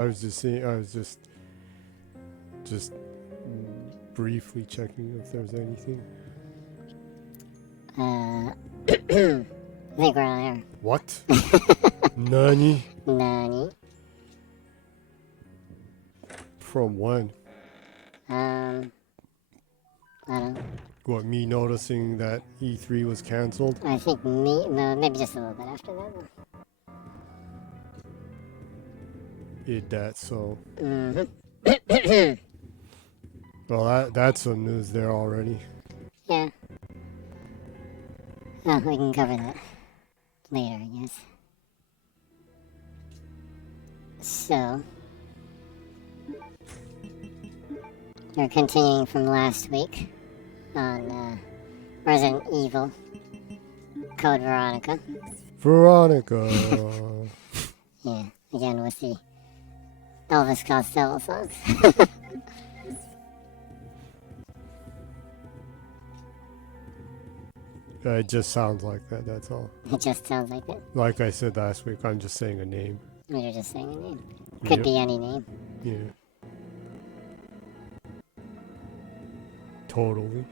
I was just seeing. I was just briefly checking if there's anything. I think we're on air. What? Nani? Nani? From when? I don't know. What, me noticing that E3 was cancelled? I think no, maybe just a little bit after that. Did that so? Mm-hmm. Well, that's some news there already. Yeah. Oh, we can cover that later, I guess. So, we're continuing from last week on Resident Evil Code Veronica. Veronica. Yeah, again with the Elvis Costello songs. It just sounds like that, that's all. It just sounds like it. Like I said last week, I'm just saying a name. You're just saying a name. Could be any name. Yeah. Totally.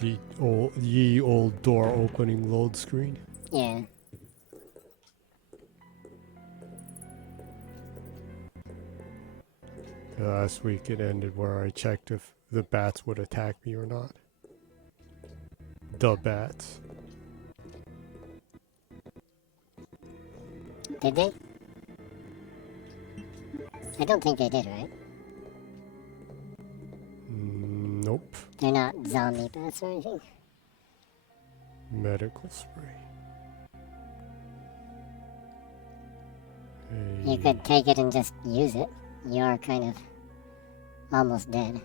The old door opening load screen. Yeah. Last week it ended where I checked if the bats would attack me or not. The bats. Did they? I don't think they did, right? Nope. They're not zombie bats or anything? Medical spray. You could take it and just use it. You are kind of almost dead.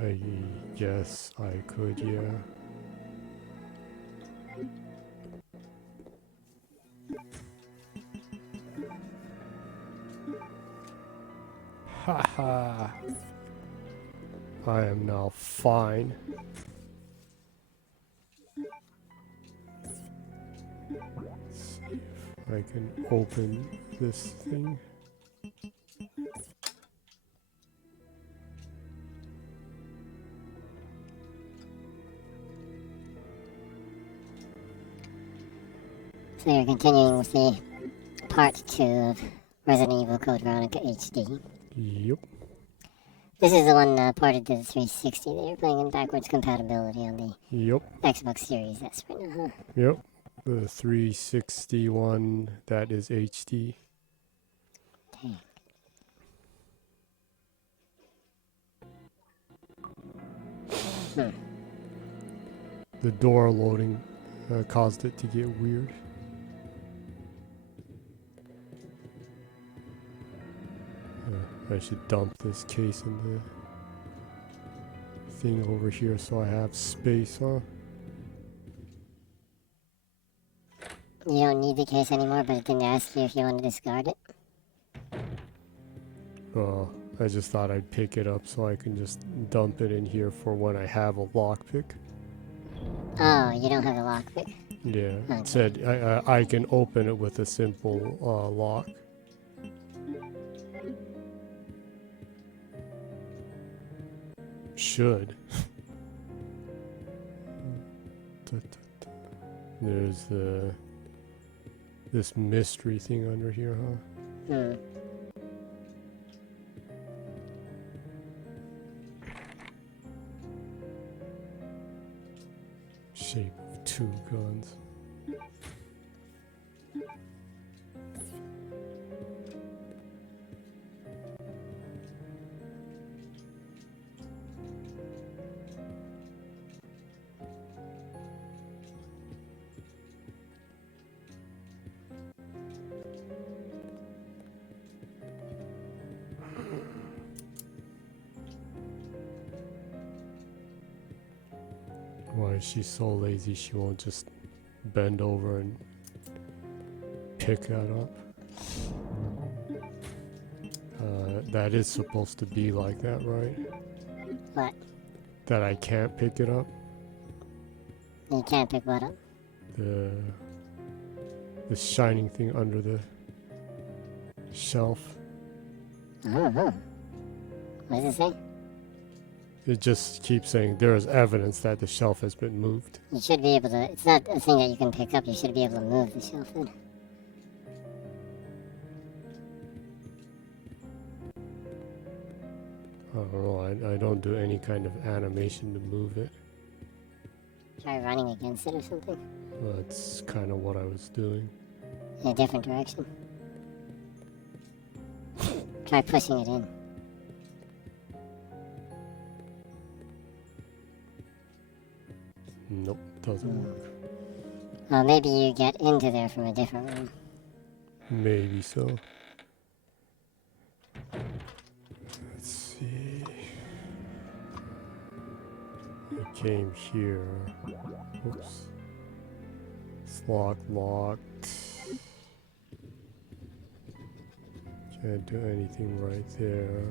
I guess I could, yeah. Haha. I am now fine. Let's see if I can open this thing. So you're continuing with the part 2 of Resident Evil Code Veronica HD. Yep. This is the one ported to the 360 that you're playing in backwards compatibility on the Xbox Series S right now, huh? Yep. The 361 that is HD. Dang. The door loading caused it to get weird. I should dump this case in the thing over here so I have space, huh? You don't need the case anymore, but it didn't ask you if you want to discard it? I just thought I'd pick it up so I can just dump it in here for when I have a lockpick. Oh, you don't have a lockpick? Yeah, okay. It said I can open it with a simple lock. Should. There's this mystery thing under here, huh? Shape of 2 guns. Why is she so lazy she won't just bend over and pick that up? that is supposed to be like that, right? What? That I can't pick it up? You can't pick what up? The shining thing under the shelf. I don't know. What does it say? It just keeps saying there is evidence that the shelf has been moved. You should be able to... It's not a thing that you can pick up. You should be able to move the shelf then. I don't know. I don't do any kind of animation to move it. Try running against it or something. That's kind of what I was doing. In a different direction. Try pushing it in. Nope, doesn't work. Well, maybe you get into there from a different room. Maybe so. Let's see. I came here. Oops. It's locked. Can't do anything right there.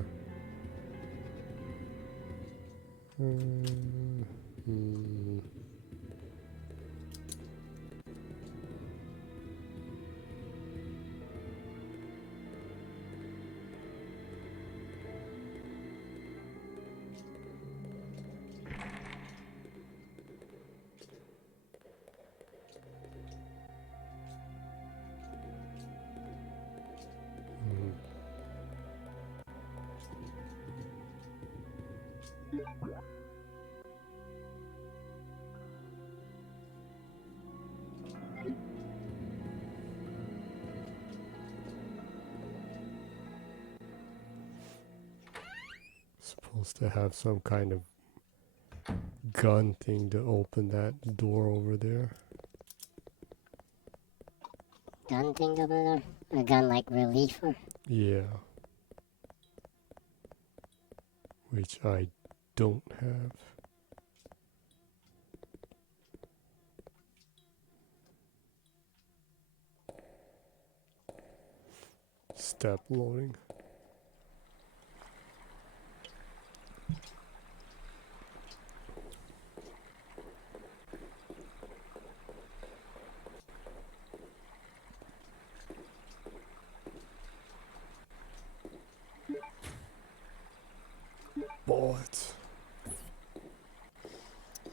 Supposed to have some kind of gun thing to open that door over there. Gun thing over there? A gun like relief or? Yeah. Which I don't have. Step loading. Bullets.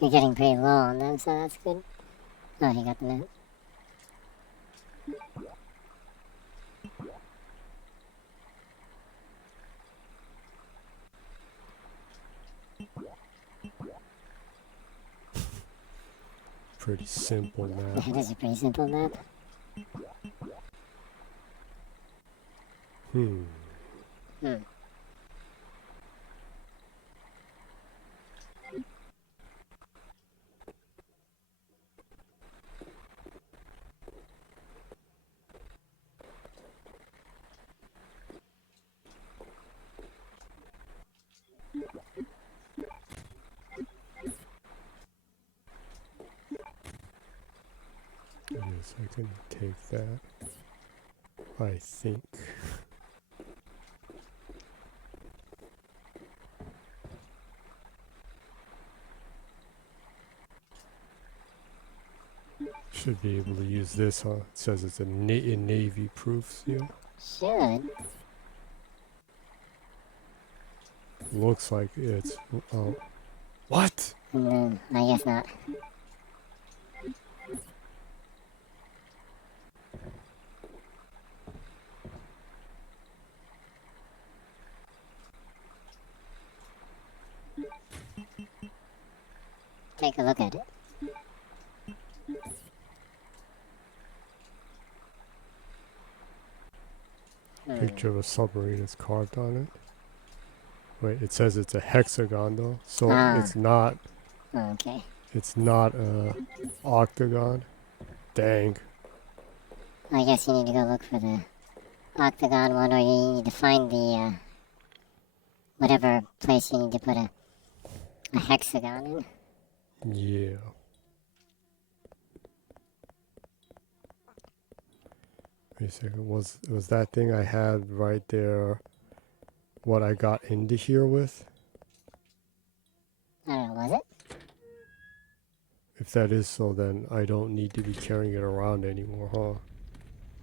You're getting pretty low on them, so that's good. Oh, he got the net. Pretty simple map. It is a pretty simple map. Hmm. Yes, I can take that. I think. Should be able to use this, huh? It says it's a Navy proof seal. Should. Looks like it's... Oh. What? I guess not. Take a look at it. Picture of a submarine is carved on it. Wait, it says it's a hexagon though, so it's not. Okay. It's not a octagon. Dang. I guess you need to go look for the octagon one, or you need to find the whatever place you need to put a hexagon in. Yeah. Wait a second. Was that thing I had right there what I got into here with? I don't know, was it? If that is so, then I don't need to be carrying it around anymore, huh?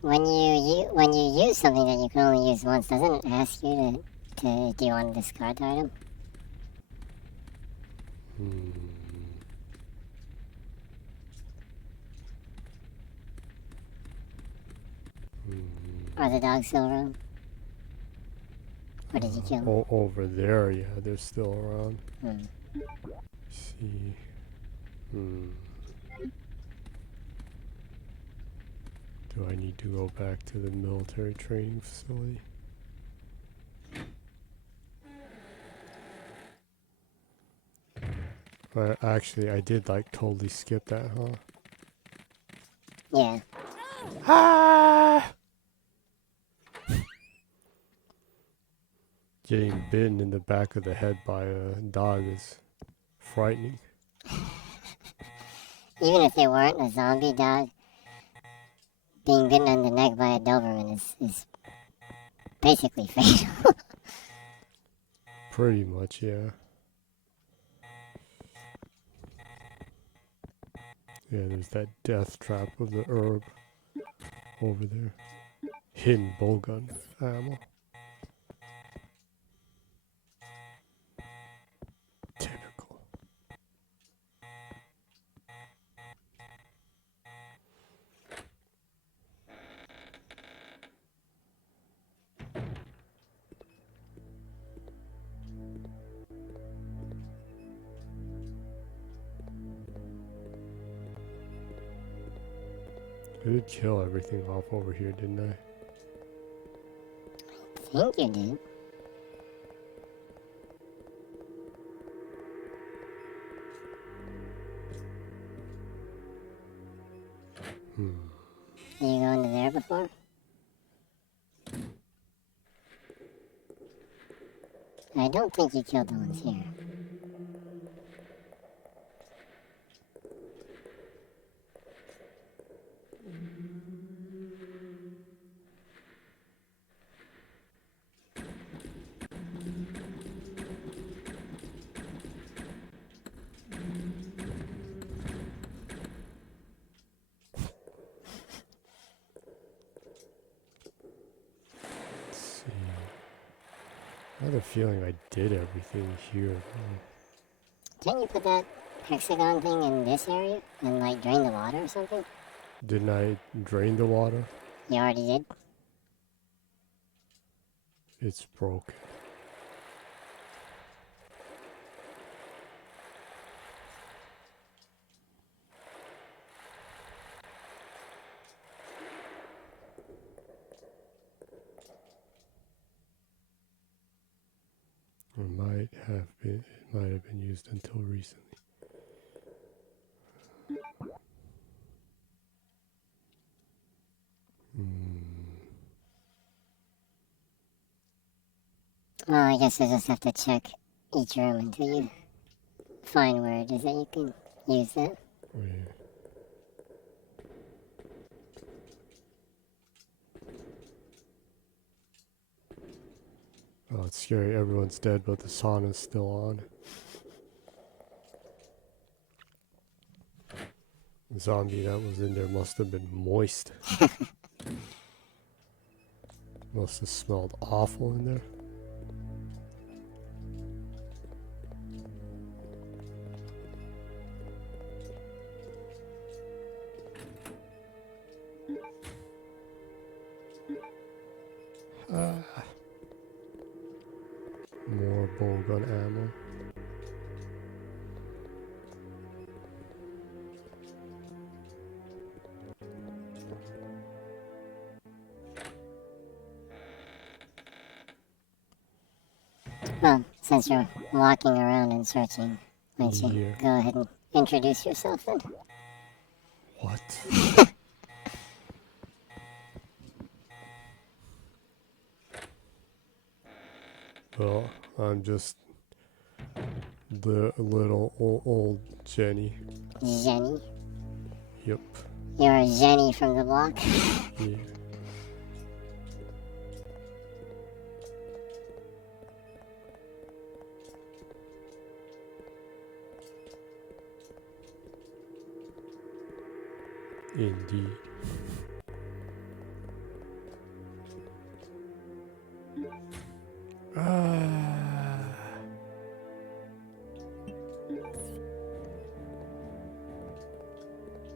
When you use something that you can only use once, doesn't it ask you to do you want to discard the item? Hmm. Are the dogs still around? Or did you kill them? Over there, yeah, they're still around. Hmm. See. Do I need to go back to the military training facility? Actually, I did like totally skip that, huh? Yeah. Ah! Getting bitten in the back of the head by a dog is frightening. Even if they weren't a zombie dog, being bitten on the neck by a Doberman is basically fatal. Pretty much, yeah. Yeah, there's that death trap of the herb over there. Hidden bowgun ammo. Typical. I did kill everything off over here, didn't I? I think you did. Did you go into there before? I don't think you killed the ones here. Let's see. I had a feeling I did everything here. Didn't you put that hexagon thing in this area and like drain the water or something? Didn't I drain the water? You already did? It's broken. It might have been used until recently. Well, I guess I just have to check each room until you find where it is that you can use that. Oh, yeah. Oh, it's scary. Everyone's dead, but the sauna's still on. The zombie that was in there must have been moist. Must have smelled awful in there. More bowgun ammo. Well, since you're walking around and searching, why don't you Yeah. go ahead and introduce yourself then? What? Well, I'm just the little old Jenny. Jenny? Yep. You're Jenny from the block? Yeah. Indeed.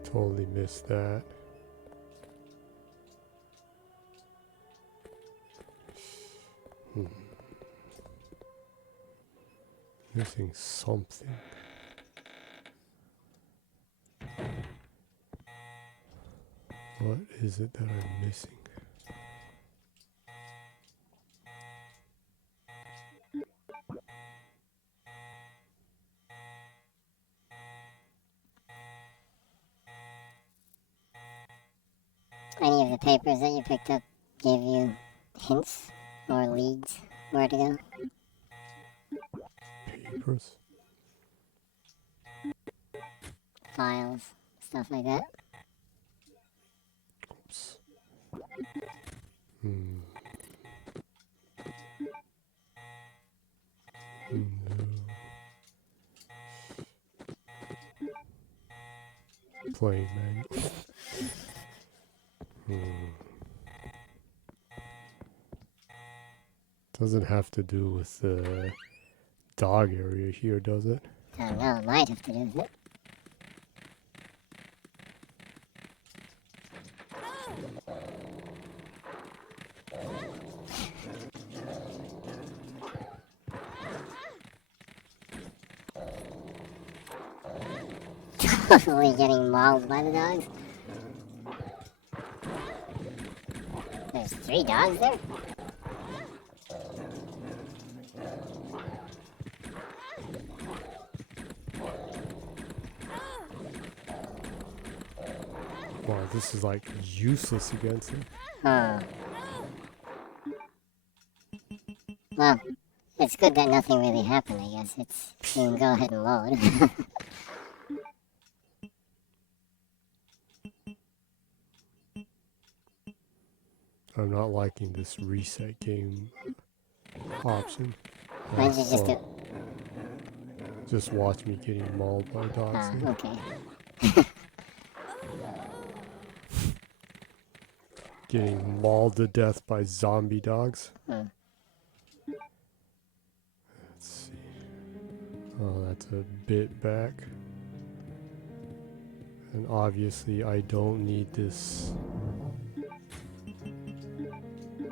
Totally missed that. Missing something. What is it that I'm missing? Any of the papers that you picked up gave you hints or leads where to go? Papers? Files, stuff like that? Oops. No. Playing manual. Doesn't have to do with the dog area here, does it? I don't know, it might have to do with it. Totally getting mauled by the dogs. There's 3 dogs there? Wow, this is like useless against him. Huh. Well, it's good that nothing really happened, I guess. You can go ahead and load. I'm not liking this reset game option. Why don't you just do... Just watch me getting mauled by dogs. okay. Getting mauled to death by zombie dogs. Hmm. Let's see. Oh, that's a bit back. And obviously I don't need this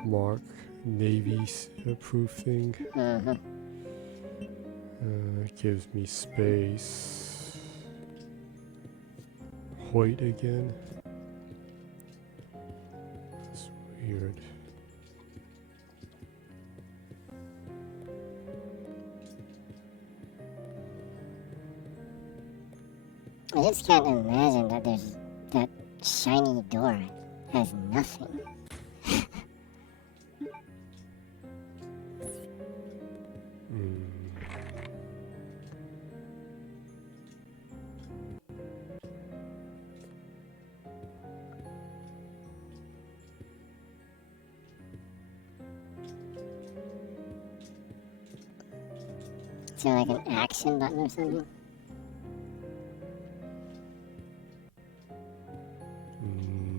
Mark Navy proof thing. It gives me space. Hoyt again. That's weird. I just can't imagine that that shiny door has nothing. Is there like an action button or something?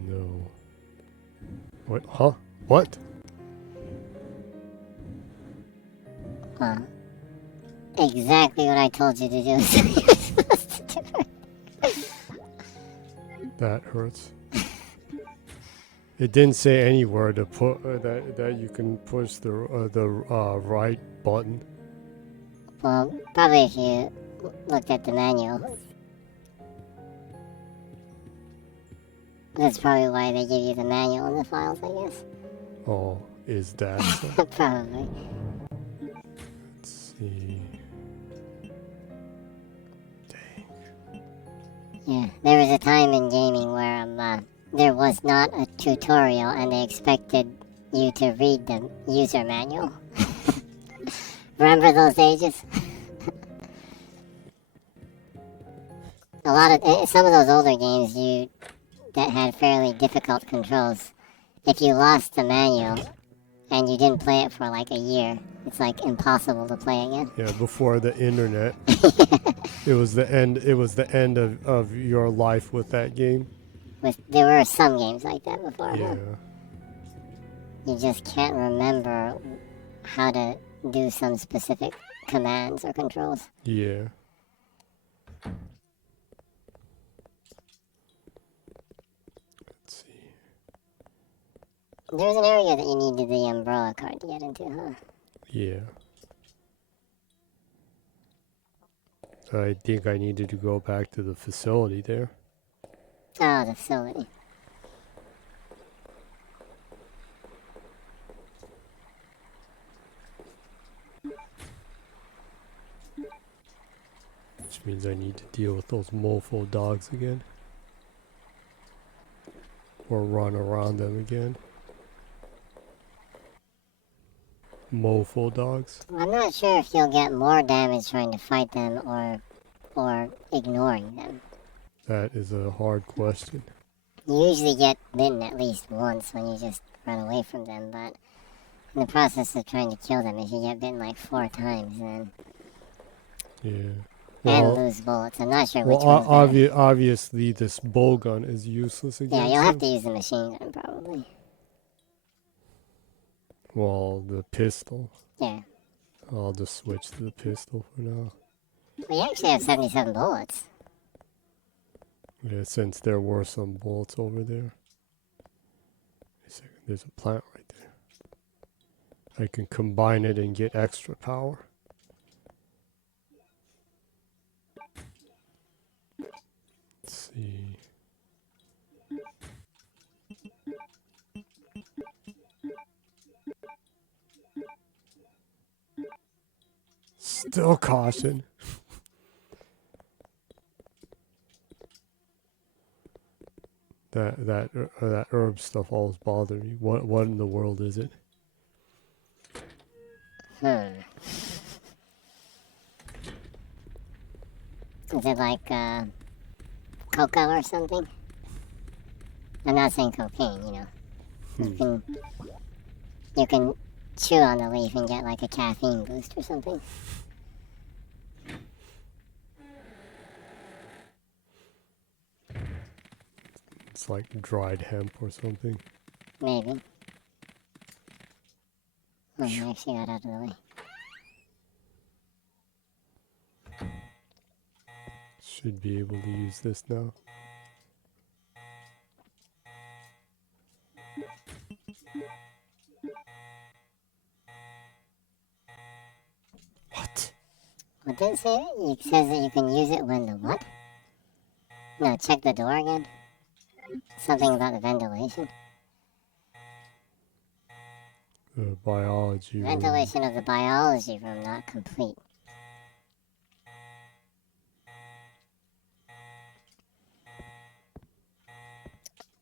No. What? Huh? What? Well, exactly what I told you to do is what you're supposed to do. That hurts. It didn't say anywhere to put that you can push the right button. Well, probably if you looked at the manual. That's probably why they give you the manual in the files, I guess. Oh, is that so? Probably. Let's see. Dang. Yeah, there was a time in gaming where there was not a tutorial and they expected you to read the user manual. Remember those ages? Some of those older games that had fairly difficult controls, if you lost the manual and you didn't play it for like a year, it's like impossible to play again. Yeah, before the internet. It was the end of your life with that game. There were some games like that before. Yeah. Huh? You just can't remember how to do some specific commands or controls. Yeah. Let's see. There's an area that you needed the umbrella card to get into, huh? Yeah. I think I needed to go back to the facility there. Oh, the facility. Which means I need to deal with those mofo dogs again. Or run around them again. Mofo dogs. I'm not sure if you'll get more damage trying to fight them or ignoring them. That is a hard question. You usually get bitten at least once when you just run away from them, but in the process of trying to kill them, if you get bitten like 4 times, then Yeah. and lose bullets. I'm not sure which one's better. Obviously this bow gun is useless against Yeah, you'll have to them. use the machine gun probably. Well, the pistol. Yeah. I'll just switch to the pistol for now. Well, you actually have 77 bullets. Yeah, since there were some bullets over there. Wait a second, there's a plant right there. I can combine it and get extra power. Let's see. Still caution. That herb stuff always bothered me. What in the world is it? Is it like cocoa or something? I'm not saying cocaine, you know. You can chew on the leaf and get like a caffeine boost or something. It's like dried hemp or something. Maybe. Oh, I actually got out of the way. Should be able to use this now. What? What did it say? It says that you can use it when the what? No, check the door again. Something about the ventilation. The biology room. Ventilation of the biology room not complete.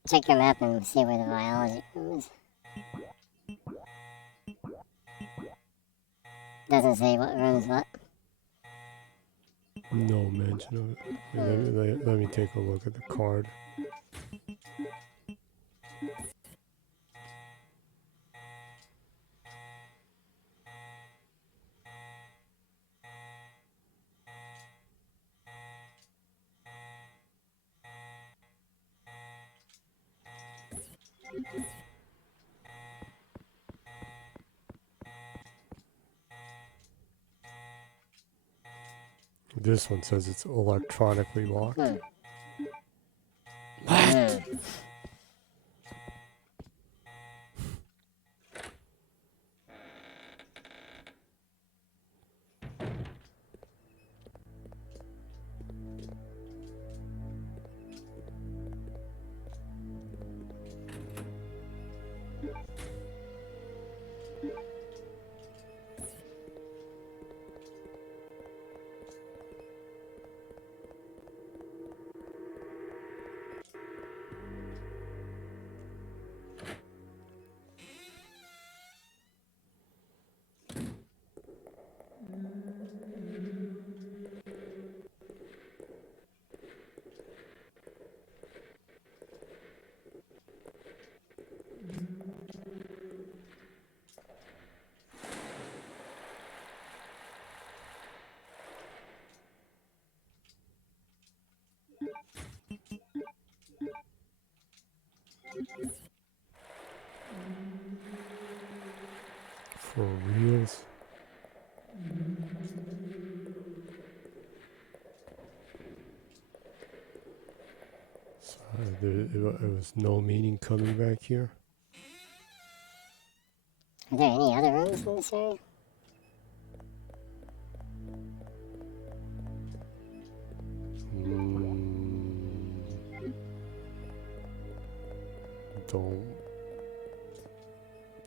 Check your map and see where the biology room is. Doesn't say what room's what. No mention of it. Let me take a look at the card. This one says it's electronically locked. What? For reals. So it was no meaning coming back here. Are there any other rooms in this area? Don't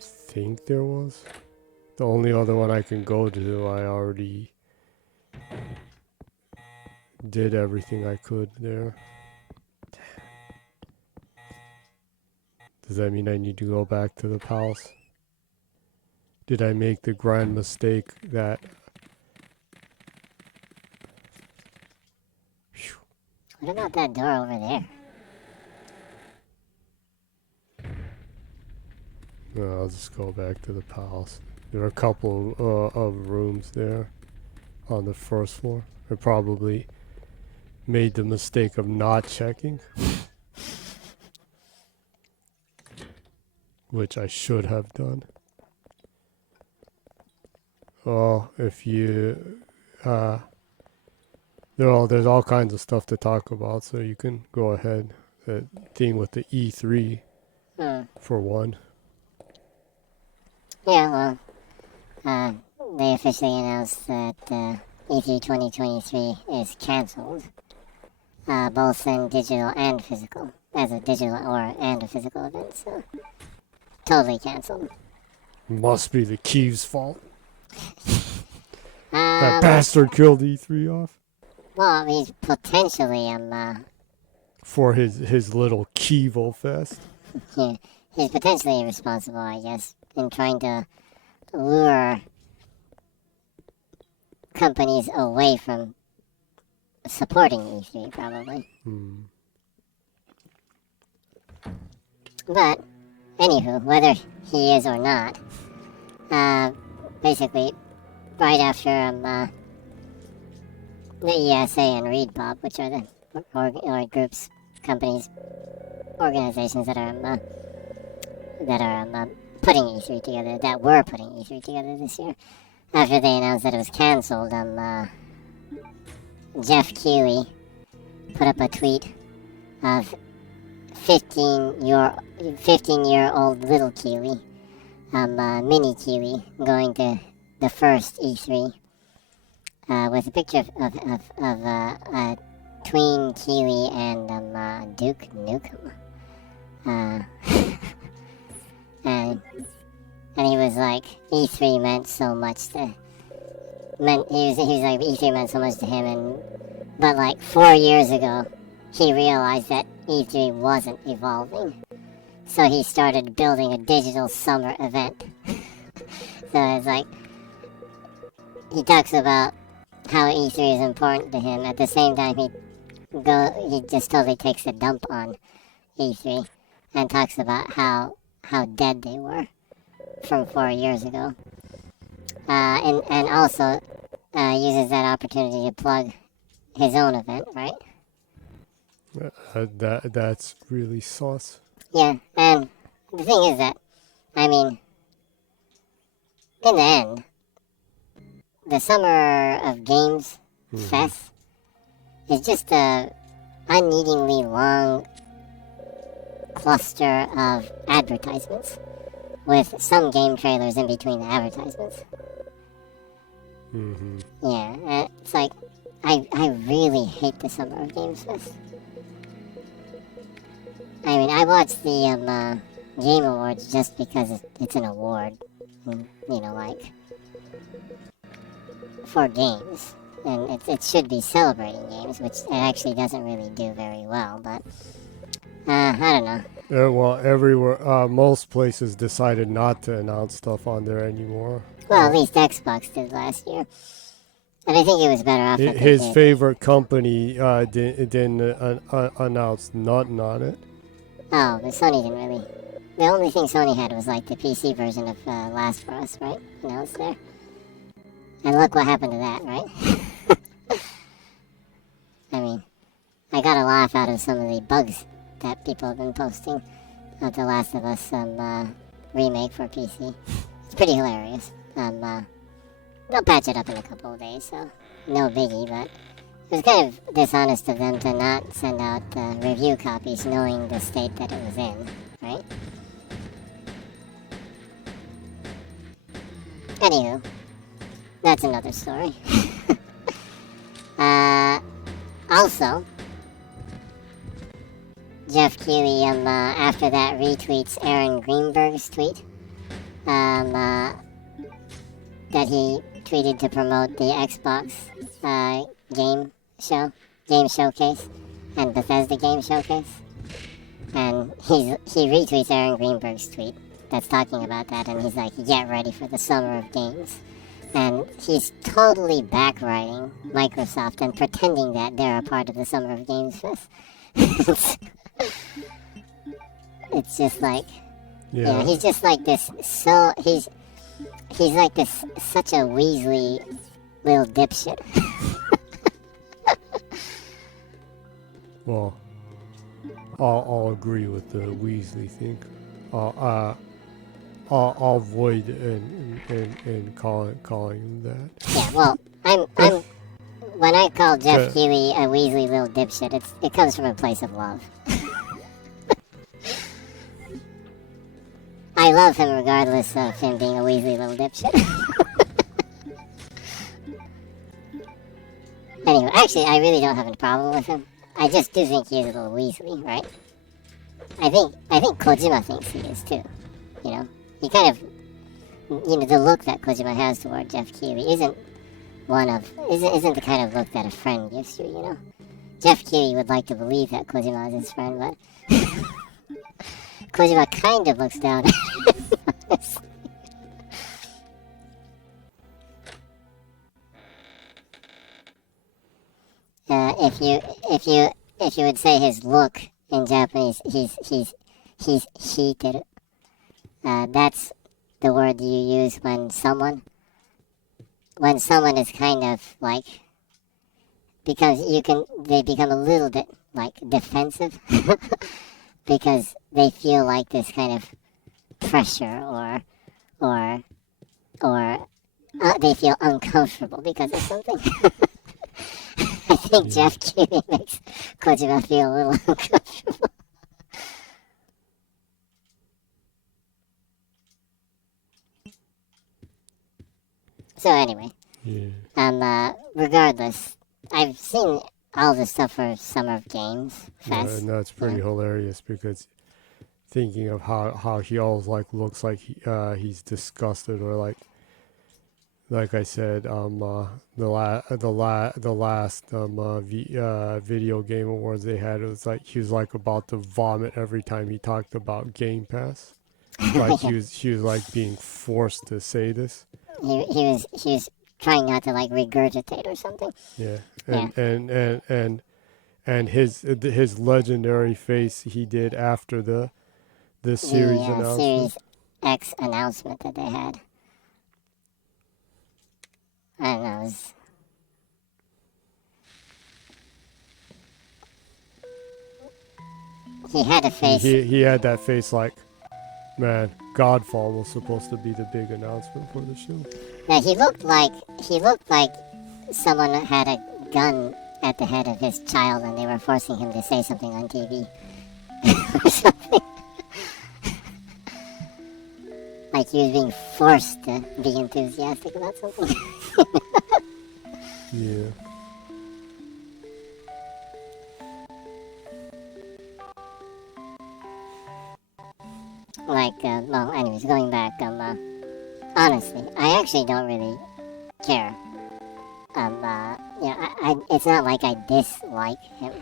think there was. The only other one I can go to, I already did everything I could there. Does that mean I need to go back to the palace? Did I make the grand mistake that... Phew. What about that door over there? No, I'll just go back to the palace. There are a couple of rooms there on the first floor. I probably made the mistake of not checking. Which I should have done. Oh, if you... there's all kinds of stuff to talk about, so you can go ahead. The thing with the E3, for one. Yeah, well, they officially announced that E3 2023 is cancelled, both in digital and physical, as a digital and a physical event, so totally cancelled. Must be the Kieves' fault. That bastard killed E3 off. Well, he's potentially, For his little Kievo fest. yeah, he's potentially responsible, I guess, in trying to lure companies away from supporting E3, probably. But, anywho, whether he is or not, basically, right after the ESA and ReadPop, which are the groups, companies, organizations that are putting E3 together, that were putting E3 together this year. After they announced that it was cancelled, Jeff Keighley put up a tweet of 15-year-old little Keighley, mini Keighley, going to the first E3 with a picture of tween Keighley and Duke Nukem. And he was like, E3 meant so much to... he was like, E3 meant so much to him, but like 4 years ago, he realized that E3 wasn't evolving. So he started building a digital summer event. So it's like, he talks about how E3 is important to him. At the same time, he just totally takes a dump on E3 and talks about how dead they were from 4 years ago. And also uses that opportunity to plug his own event, right? That's really sauce. Yeah, and the thing is that, I mean, in the end, the Summer of Games Fest is just a unneedingly long cluster of advertisements with some game trailers in between the advertisements. Yeah, it's like, I really hate the Summer of Games Fest. I mean, I watched the Game Awards just because it's an award, and, like, for games. And it should be celebrating games, which it actually doesn't really do very well, but I don't know. Well, everywhere, most places decided not to announce stuff on there anymore. Well, at least Xbox did last year. And I think it was better off. His favorite company didn't announce nothing on it. Oh, but Sony didn't really. The only thing Sony had was like the PC version of Last of Us, right? Announced there. And look what happened to that, right? I mean, I got a laugh out of some of the bugs that people have been posting of the Last of Us remake for PC. It's pretty hilarious. They'll patch it up in a couple of days, so no biggie, but it was kind of dishonest of them to not send out review copies knowing the state that it was in, right? Anywho, that's another story. Also, Jeff Keighley, after that, retweets Aaron Greenberg's tweet, that he tweeted to promote the Xbox game showcase, and Bethesda game showcase, and he retweets Aaron Greenberg's tweet that's talking about that, and he's like, "Get ready for the summer of games." And he's totally backwriting Microsoft and pretending that they're a part of the Summer of Games Fest. It's just like, yeah, he's just like this. So he's like this, such a Weasley little dipshit. Well, I'll agree with the Weasley thing. I'll avoid and calling him that. Yeah, well, I'm when I call Jeff Keighley a Weasley little dipshit, it comes from a place of love. I love him regardless of him being a Weasley little dipshit. Anyway, actually, I really don't have a problem with him. I just do think he's a little Weasley, right? I think Kojima thinks he is too. You know, he kind of, the look that Kojima has toward Jeff Keighley isn't the kind of look that a friend gives you. You know, Jeff Keighley would like to believe that Kojima is his friend, but Kojima kind of looks down at him. If you would say his look in Japanese, he's heated. That's the word you use when someone is kind of like, because they become a little bit like defensive because they feel like this kind of pressure or they feel uncomfortable because of something. I think Jeff Keighley makes Kojima feel a little uncomfortable. So anyway, regardless, I've seen all the stuff for Summer of Games Fest. And that's pretty hilarious because thinking of how he always looks like he's disgusted, or like I said, the last video game awards they had, it was like he was like about to vomit every time he talked about Game Pass. Like he was like being forced to say this. He was trying not to like regurgitate or something. Yeah, and his legendary face he did after the series announcement. Series X announcement that they had. I don't know. He had a face. He had that face like, man, Godfall was supposed to be the big announcement for the show. Yeah, he looked like someone had a gun at the head of his child and they were forcing him to say something on TV. Or something. Like he was being forced to be enthusiastic about something. Yeah. Well, anyways, going back, honestly, I actually don't really care. It's not like I dislike him.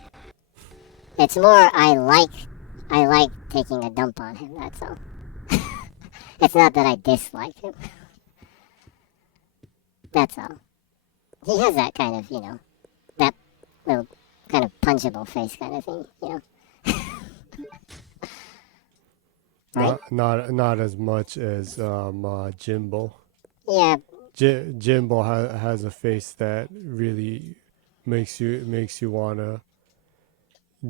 It's more I like taking a dump on him, that's all. It's not that I dislike him. That's all. He has that kind of, that little kind of punchable face kind of thing, Right? Not as much as Jimbo. Yeah. Jimbo has a face that really makes you wanna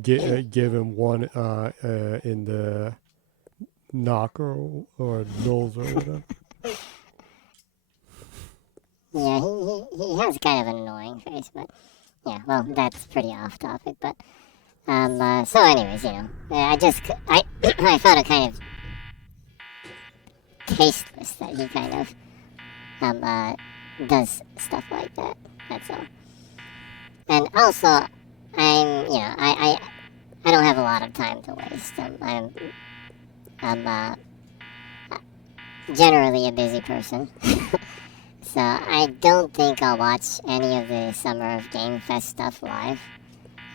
give him one in the knocker or nose or whatever. Yeah, he has kind of an annoying face, but yeah, well, that's pretty off topic. But so anyways, I I found it kind of tasteless that he kind of does stuff like that. That's all. And also, I don't have a lot of time to waste. I'm generally a busy person. So I don't think I'll watch any of the Summer of Game Fest stuff live.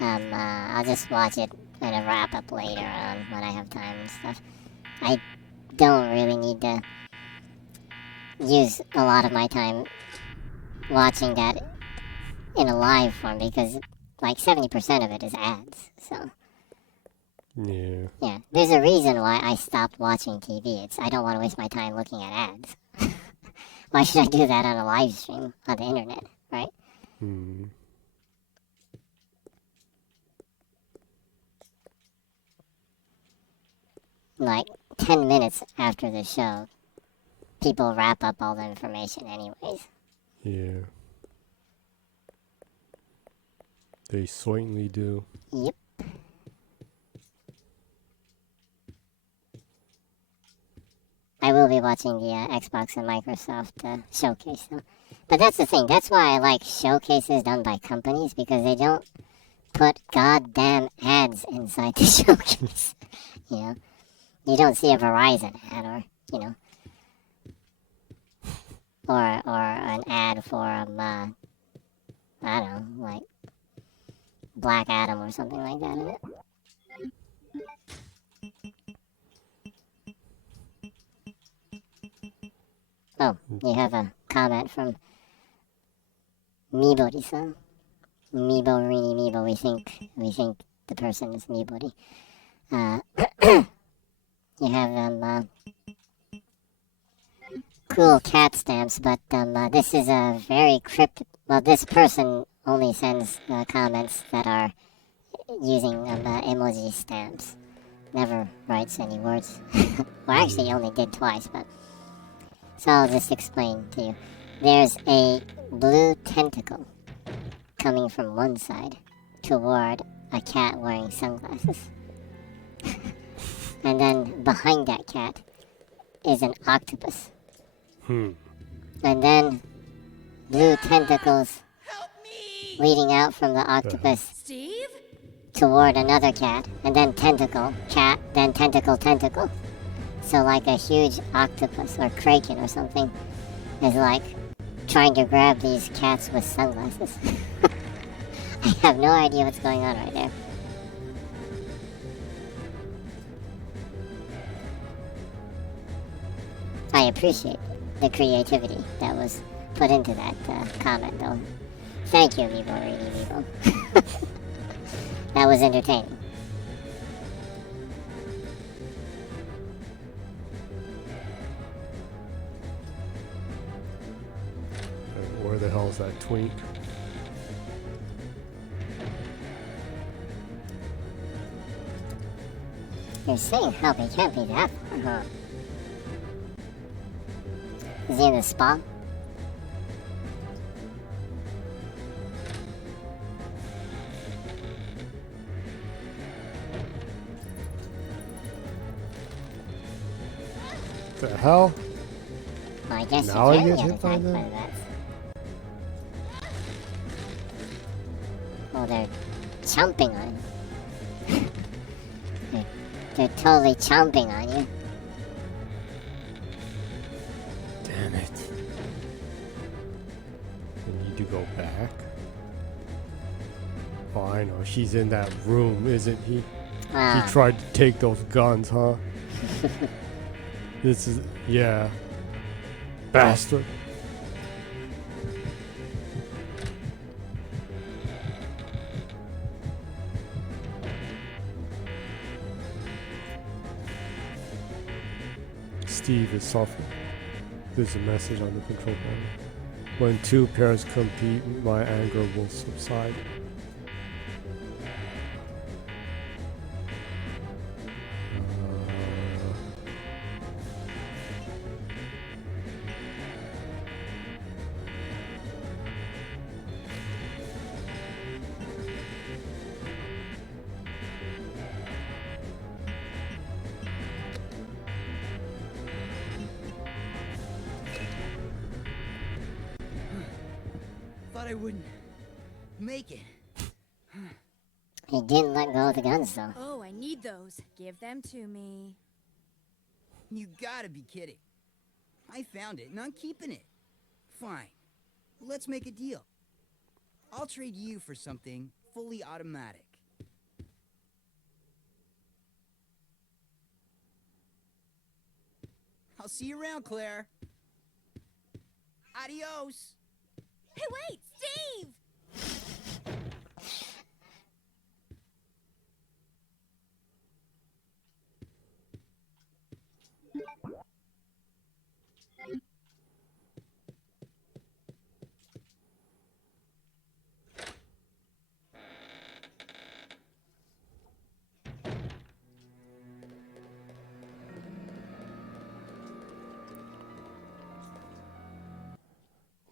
I'll just watch it in a wrap up later on when I have time and stuff. I don't really need to use a lot of my time watching that in a live form because like 70% of it is ads. So Yeah. yeah, there's a reason why I stopped watching TV. I don't want to waste my time looking at ads. Why should I do that on a live stream on the internet, right? Hmm. Like 10 minutes after the show, people wrap up all the information anyways. Yeah. They certainly do. Yep. I will be watching the Xbox and Microsoft showcase though. But that's the thing. That's why I like showcases done by companies because they don't put goddamn ads inside the showcase. You know, you don't see a Verizon ad or or an ad for I don't know, like Black Adam or something like that in it. Oh, you have a comment from Mibori-san. Mibo Rini Mibo. We think the person is Mibori. You have cool cat stamps, but this is a very cryptic. Well, this person only sends comments that are using emoji stamps. Never writes any words. Well, actually, he only did twice, but so I'll just explain to you. There's a blue tentacle coming from one side toward a cat wearing sunglasses. And then behind that cat is an octopus. And then blue tentacles leading out from the octopus Steve? toward another cat. And then tentacle, cat, then tentacle, tentacle. So like a huge octopus or kraken or something is like trying to grab these cats with sunglasses. I have no idea what's going on right there. I appreciate the creativity that was put into that comment, though. Thank you, Amiibo, really, Amiibo. That was entertaining. Where the hell is that twink? You're saying help, he can't be that far, huh? Is he in the spa? The hell? Well, I guess Now you I can get get hit by attacked by them? that. Oh, they're chomping on you. they're totally chomping on you. Damn it. I need to go back. Oh, I know. She's in that room, isn't he? Ah. He tried to take those guns, huh? This is... yeah. Bastard. Steve is suffering. There's a message on the control panel. When two pairs compete, my anger will subside. thought I wouldn't make it. He didn't let go of the guns, though. Oh, I need those. Give them to me. You gotta be kidding. I found it and I'm keeping it. Fine. Let's make a deal. I'll trade you for something fully automatic. I'll see you around, Claire. Adios. Hey, wait, Steve!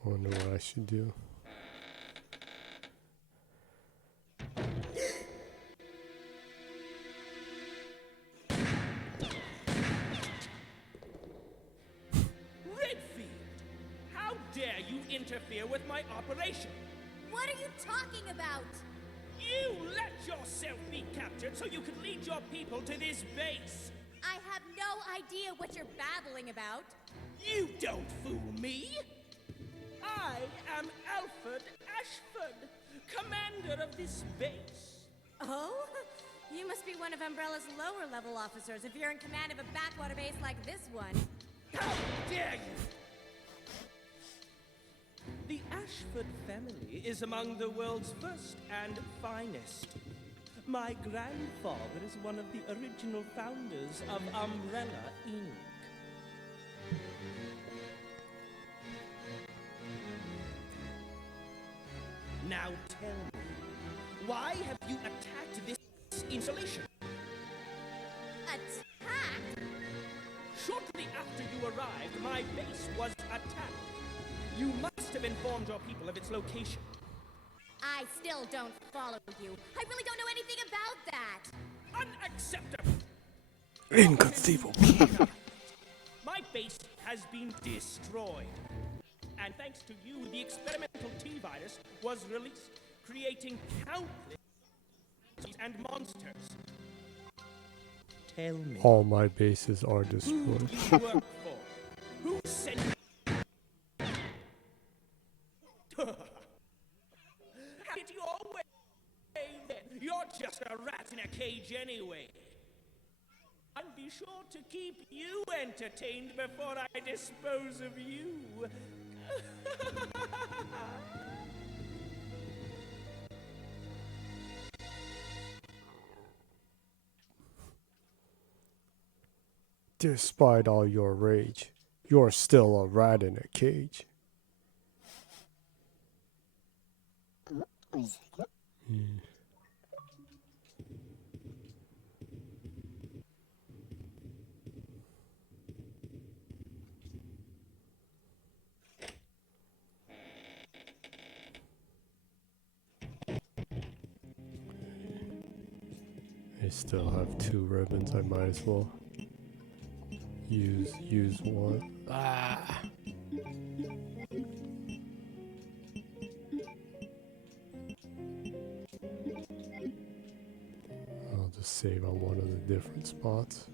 Wonder what I should do. Redfield! How dare you interfere with my operation? What are you talking about? You let yourself be captured so you could lead your people to this base! I have no idea what you're babbling about. You don't fool me! I am Alfred Ashford, commander of this base. Oh? You must be one of Umbrella's lower level officers if you're in command of a backwater base like this one. How dare you! The Ashford family is among the world's first and finest. My grandfather is one of the original founders of Umbrella, Inc. Now tell me, why have you attacked this installation? Attacked? Shortly after you arrived, my base was attacked. You must have informed your people of its location. I still don't follow you. I really don't know anything about that. Unacceptable! Inconceivable. My base has been destroyed. And thanks to you, the experimental T-virus was released, creating countless and monsters. Tell me. All my bases are Who destroyed. do you work for? Who sent you? How did you always say that? You're just a rat in a cage anyway. I'll be sure to keep you entertained before I dispose of you. Despite all your rage, you're still a rat in a cage. Wait a second. I still have 2 ribbons. I might as well use one. Ah. I'll just save on one of the different spots.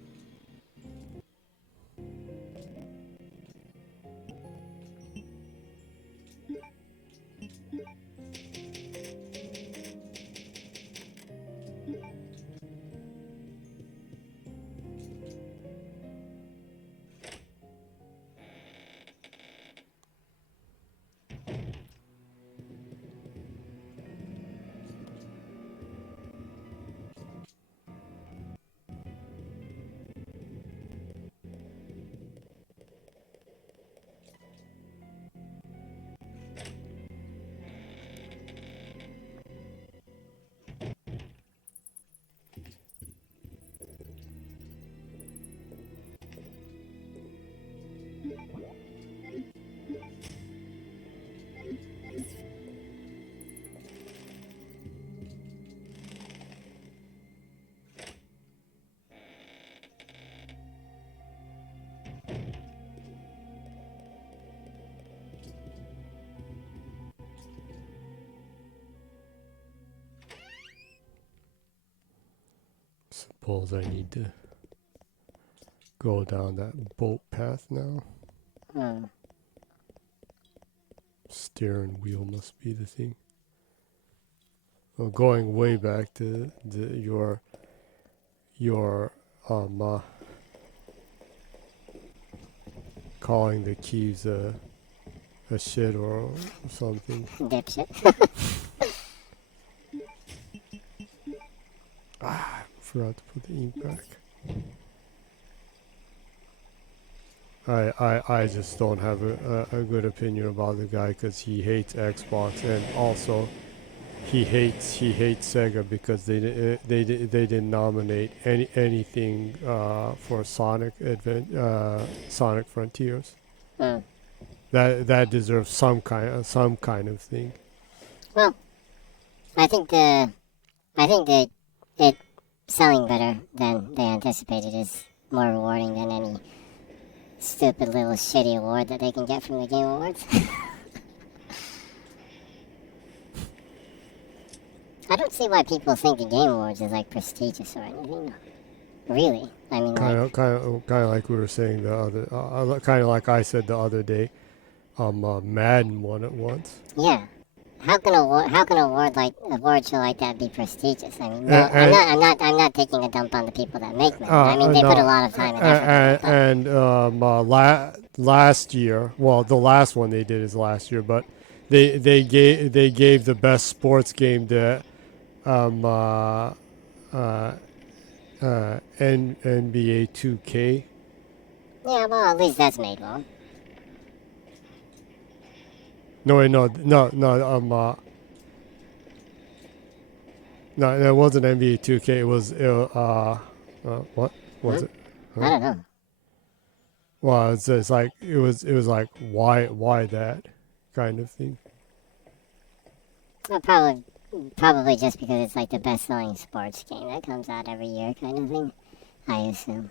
suppose I need to go down that boat path now. Steering wheel must be the thing. Well, going way back to your calling the Kieves a shit or something. Dipshit. I forgot to put the ink back. I just don't have a good opinion about the guy because he hates Xbox, and also he hates Sega because they didn't nominate anything for Sonic Frontiers. That deserves some kind of thing. Well, I think that it selling better than they anticipated is more rewarding than any stupid little shitty award that they can get from the Game Awards. I don't see why people think the Game Awards is like prestigious or anything. Really, I mean, kind of like we were saying the other, kind of like I said the other day. Madden won it once. Yeah. How can an award show like that be prestigious? I mean, no, I'm not taking a dump on the people that make Madden. I mean, they put a lot of time and effort. Last year, well, the last one they did is last year, but they gave the best sports game to NBA 2K. Yeah, well, at least that's made well. No, it wasn't NBA 2K. It was what was it? Huh? I don't know. Well, it's like it was like why that kind of thing. Well, probably just because it's like the best-selling sports game that comes out every year, kind of thing. I assume.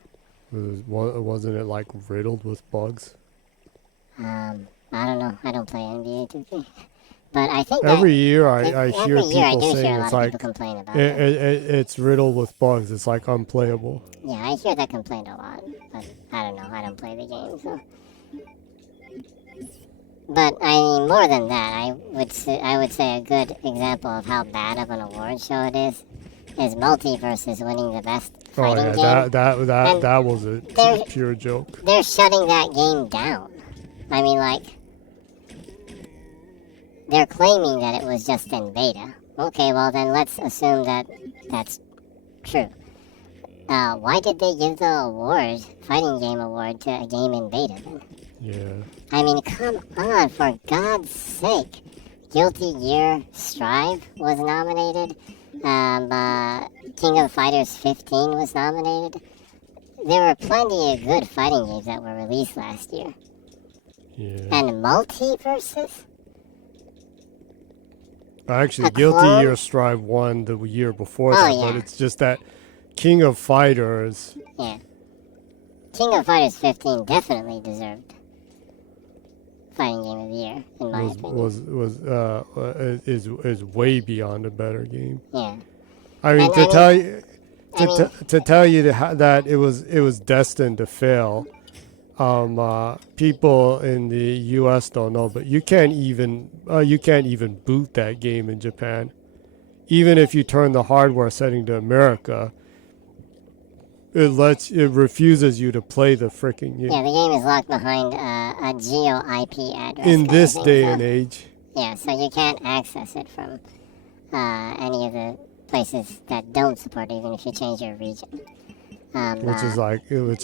Wasn't it like riddled with bugs? I don't know. I don't play NBA 2K. But I think every year I hear people saying it's like complain about it's riddled with bugs. It's like unplayable. Yeah, I hear that complaint a lot, but I don't know. I don't play the game, so. But I mean, more than that, I would say a good example of how bad of an award show it is Multiversus winning the best fighting game. That was a pure joke. They're shutting that game down. I mean, like, they're claiming that it was just in beta. Okay, well then let's assume that that's true. Why did they give the fighting game award, to a game in beta then? Yeah. I mean, come on, for God's sake. Guilty Gear Strive was nominated. King of Fighters 15 was nominated. There were plenty of good fighting games that were released last year. Yeah. And Multiversus? Actually, Guilty Gear Strive won the year before that, yeah. But it's just that King of Fighters. Yeah. King of Fighters 15 definitely deserved fighting game of the year, in my opinion. Is way beyond a better game. Yeah. I mean, to tell you that it was destined to fail. People in the U.S. don't know, but you can't even boot that game in Japan. Even if you turn the hardware setting to America, it refuses you to play the freaking game. Yeah, the game is locked behind a geo IP address. In this day and age. Yeah, so you can't access it from any of the places that don't support it, even if you change your region. Which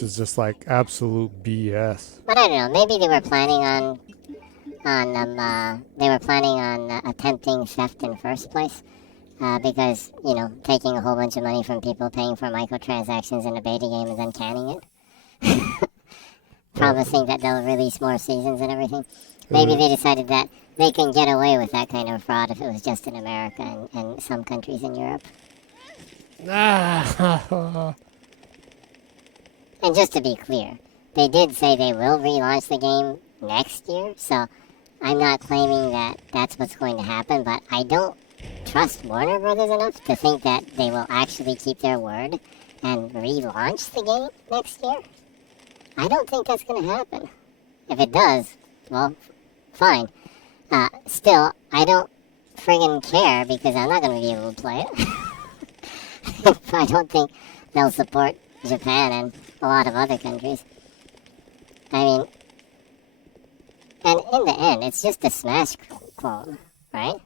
is just like absolute BS. But I don't know. Maybe they were planning on attempting theft in first place, because taking a whole bunch of money from people, paying for microtransactions in a beta game, and then canning it, promising that they'll release more seasons and everything. Maybe they decided that they can get away with that kind of fraud if it was just in America and some countries in Europe. And just to be clear, they did say they will relaunch the game next year, so I'm not claiming that that's what's going to happen, but I don't trust Warner Brothers enough to think that they will actually keep their word and relaunch the game next year? I don't think that's going to happen. If it does, well, fine. Still, I don't friggin' care because I'm not going to be able to play it. I don't think they'll support Japan and a lot of other countries. I mean, and in the end, it's just a Smash clone, right?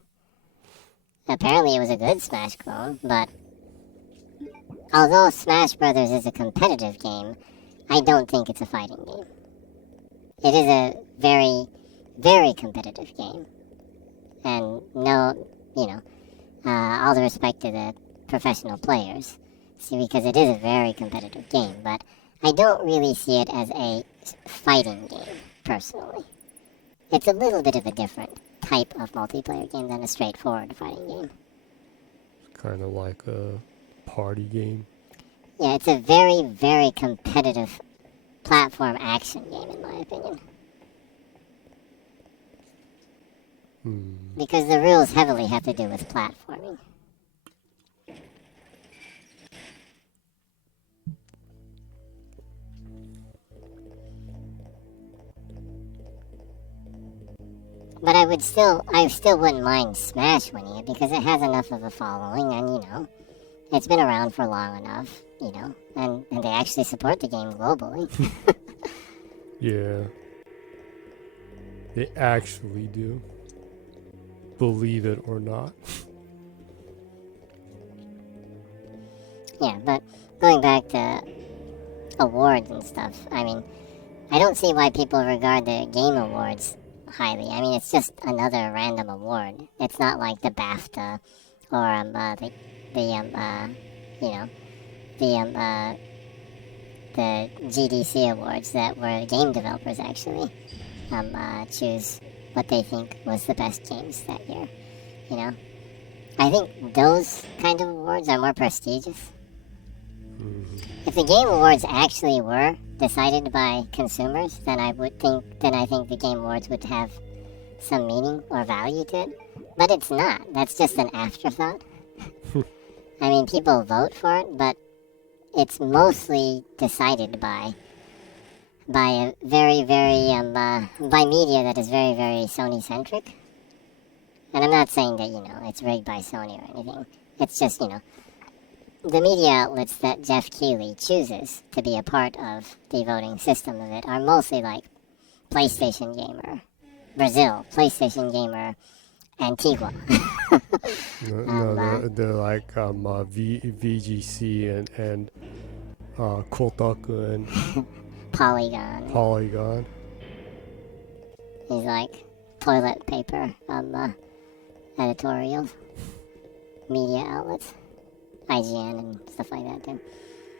Apparently it was a good Smash clone, but although Smash Brothers is a competitive game, I don't think it's a fighting game. It is a very, very competitive game. And no, all the respect to the professional players. See, because it is a very competitive game, but I don't really see it as a fighting game, personally. It's a little bit of a different type of multiplayer game than a straightforward fighting game. Kind of like a party game. Yeah, it's a very, very competitive platform action game, in my opinion. Because the rules heavily have to do with platforming. But I still wouldn't mind Smash winning it because it has enough of a following and, it's been around for long enough, and they actually support the game globally. Yeah. They actually do. Believe it or not. Yeah, but going back to awards and stuff, I mean, I don't see why people regard the Game Awards highly. I mean, it's just another random award. It's not like the BAFTA or the GDC awards that where game developers actually choose what they think was the best games that year. I think those kind of awards are more prestigious. If the Game Awards actually were decided by consumers, then I think the Game Awards would have some meaning or value to it. But it's not. That's just an afterthought. I mean, people vote for it, but it's mostly decided by a very, very by media that is very, very Sony centric. And I'm not saying that it's rigged by Sony or anything. It's just the media outlets that Jeff Keighley chooses to be a part of the voting system of it are mostly like PlayStation Gamer Brazil, PlayStation Gamer Antigua. They're like VGC and Kotaku and Polygon. He's like toilet paper editorials, media outlets. IGN and stuff like that too.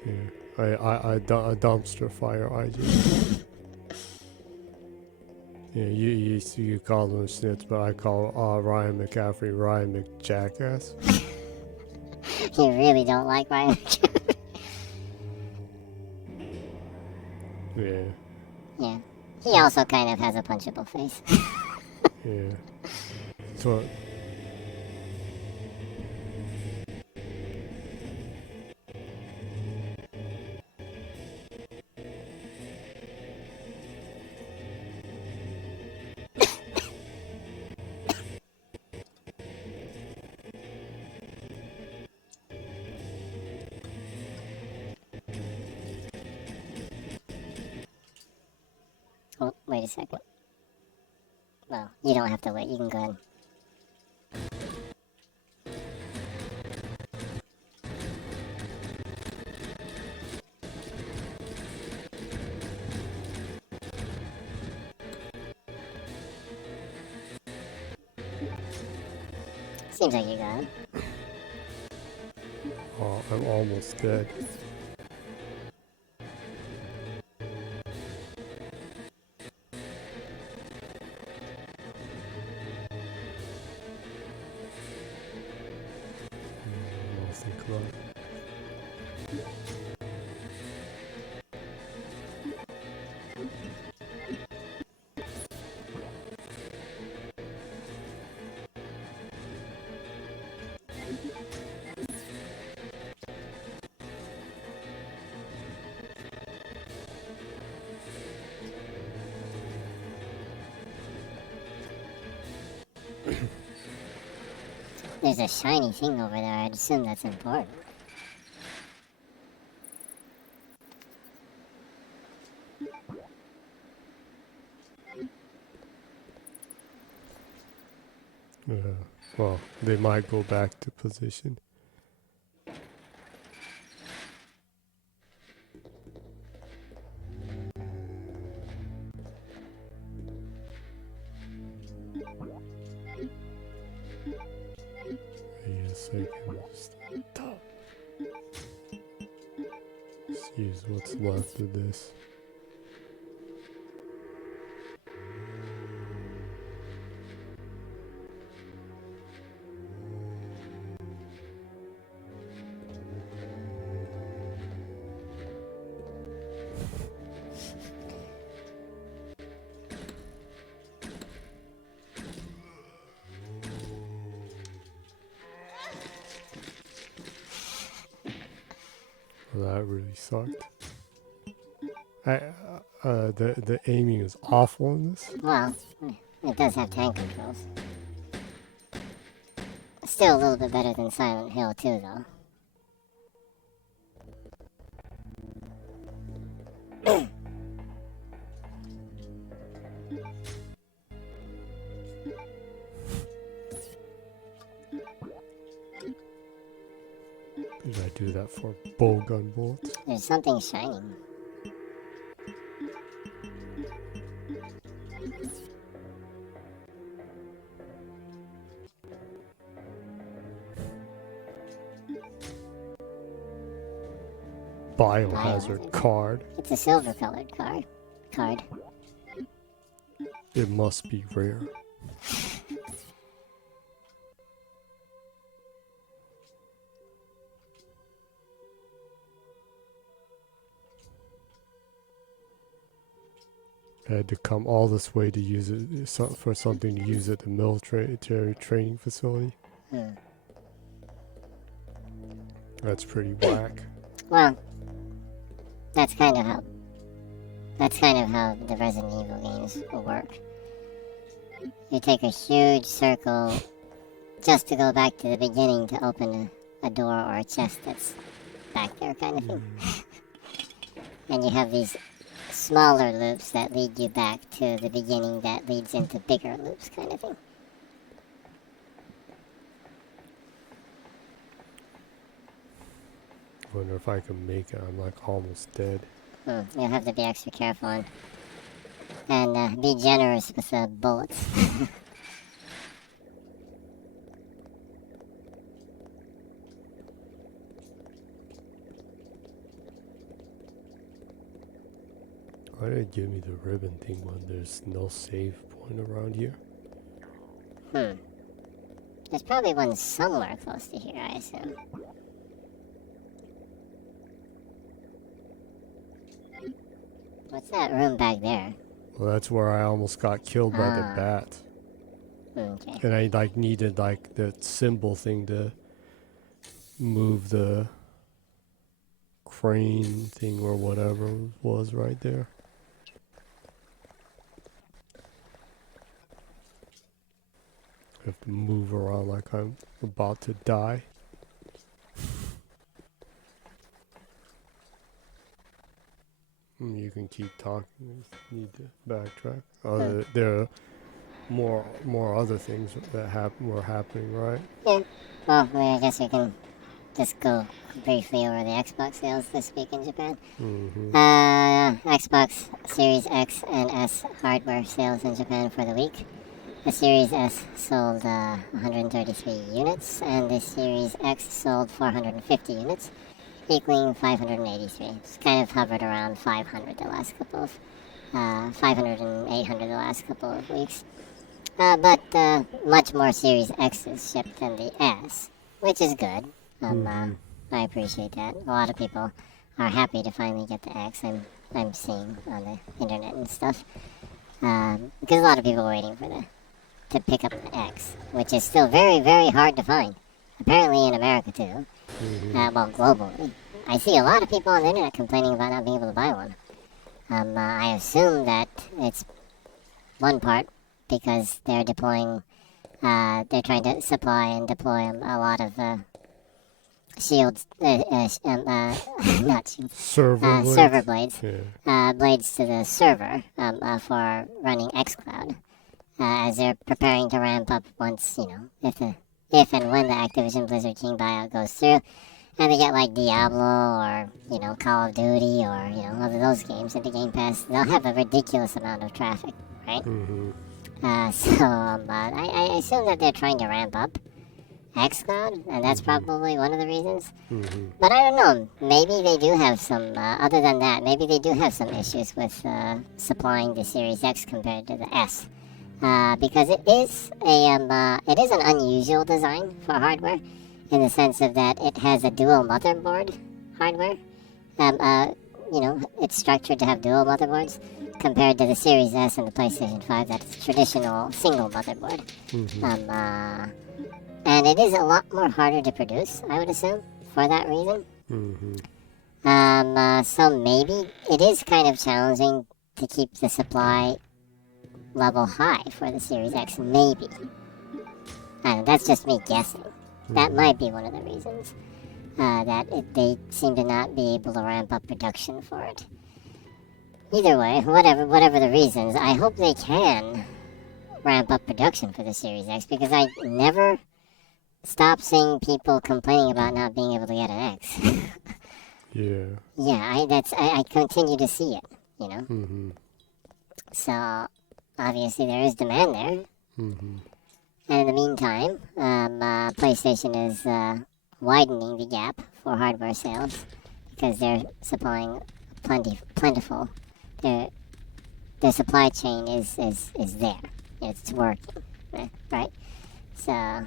Yeah, I dumpster fire IGN. Yeah, you call them snits, but I call Ryan McCaffrey Ryan McJackass. You really don't like Ryan McCaffrey. Yeah. Yeah. He also kind of has a punchable face. Yeah. So. Oh, wait a second. Well, you don't have to wait. You can go ahead. Seems like you got it. Oh, I'm almost dead. There's a shiny thing over there. I'd assume that's important. Well, they might go back to position. Yes, I can just let's use what's left of this. Well, that really sucked. The aiming is awful in this. Well, it does have tank controls. Still a little bit better than Silent Hill 2, though. Did I do that for bowgun bullets? There's something shining. Biohazard card. It's a silver-colored card. It must be rare. I had to come all this way to use it for something to use at the military training facility. That's pretty whack. Well, that's kind of how the Resident Evil games will work. You take a huge circle just to go back to the beginning to open a door or a chest that's back there, kind of thing. And you have these smaller loops that lead you back to the beginning that leads into bigger loops, kind of thing. Wonder if I can make it. I'm like almost dead. You'll have to be extra careful and be generous with the bullets. Why did it give me the ribbon thing when there's no save point around here? There's probably one somewhere close to here, I assume. What's that room back there? Well, that's where I almost got killed by the bat. Okay. And I like needed like the symbol thing to move the crane thing or whatever was right there. I have to move around like I'm about to die. You can keep talking. You need to backtrack. There are more other things that were happening, right? Yeah. Well, I guess we can just go briefly over the Xbox sales this week in Japan. Xbox Series X and S hardware sales in Japan for the week. The Series S sold 133 units, and the Series X sold 450 units, equaling 583. It's kind of hovered around 500 the last couple of 500 and 800 the last couple of weeks. But much more Series X's shipped than the S, which is good. I appreciate that. A lot of people are happy to finally get the X. I'm seeing on the internet and stuff, because a lot of people are waiting for to pick up the X, which is still very, very hard to find. Apparently in America too. Well, globally. I see a lot of people on the internet complaining about not being able to buy one. I assume that it's one part because they're deploying they're trying to supply and deploy a lot of shields, not shields, Server blades. server blades, Yeah. blades to the server for running xCloud, as they're preparing to ramp up once, if and when the Activision Blizzard King buyout goes through, and they get like Diablo or, Call of Duty or, one of those games into Game Pass, they'll have a ridiculous amount of traffic, right? Mm-hmm. I assume that they're trying to ramp up xCloud, and that's probably one of the reasons. Mm-hmm. But I don't know. Maybe they do have some. Other than that, maybe they do have some issues with supplying the Series X compared to the S, because it is an unusual design for hardware, in the sense of that it has a dual motherboard hardware. It's structured to have dual motherboards, compared to the Series S and the PlayStation 5, that's traditional single motherboard. Mm-hmm. And it is a lot more harder to produce, I would assume, for that reason. Mm-hmm. So maybe it is kind of challenging to keep the supply level high for the Series X, maybe. I don't know, that's just me guessing. That might be one of the reasons they seem to not be able to ramp up production for it. Either way, whatever the reasons, I hope they can ramp up production for the Series X, because I never stop seeing people complaining about not being able to get an X. Yeah. Yeah, I continue to see it, Mm-hmm. So obviously there is demand there. Mm-hmm. And in the meantime, PlayStation is widening the gap for hardware sales, because they're supplying plentiful. Their supply chain is there. It's working, right? So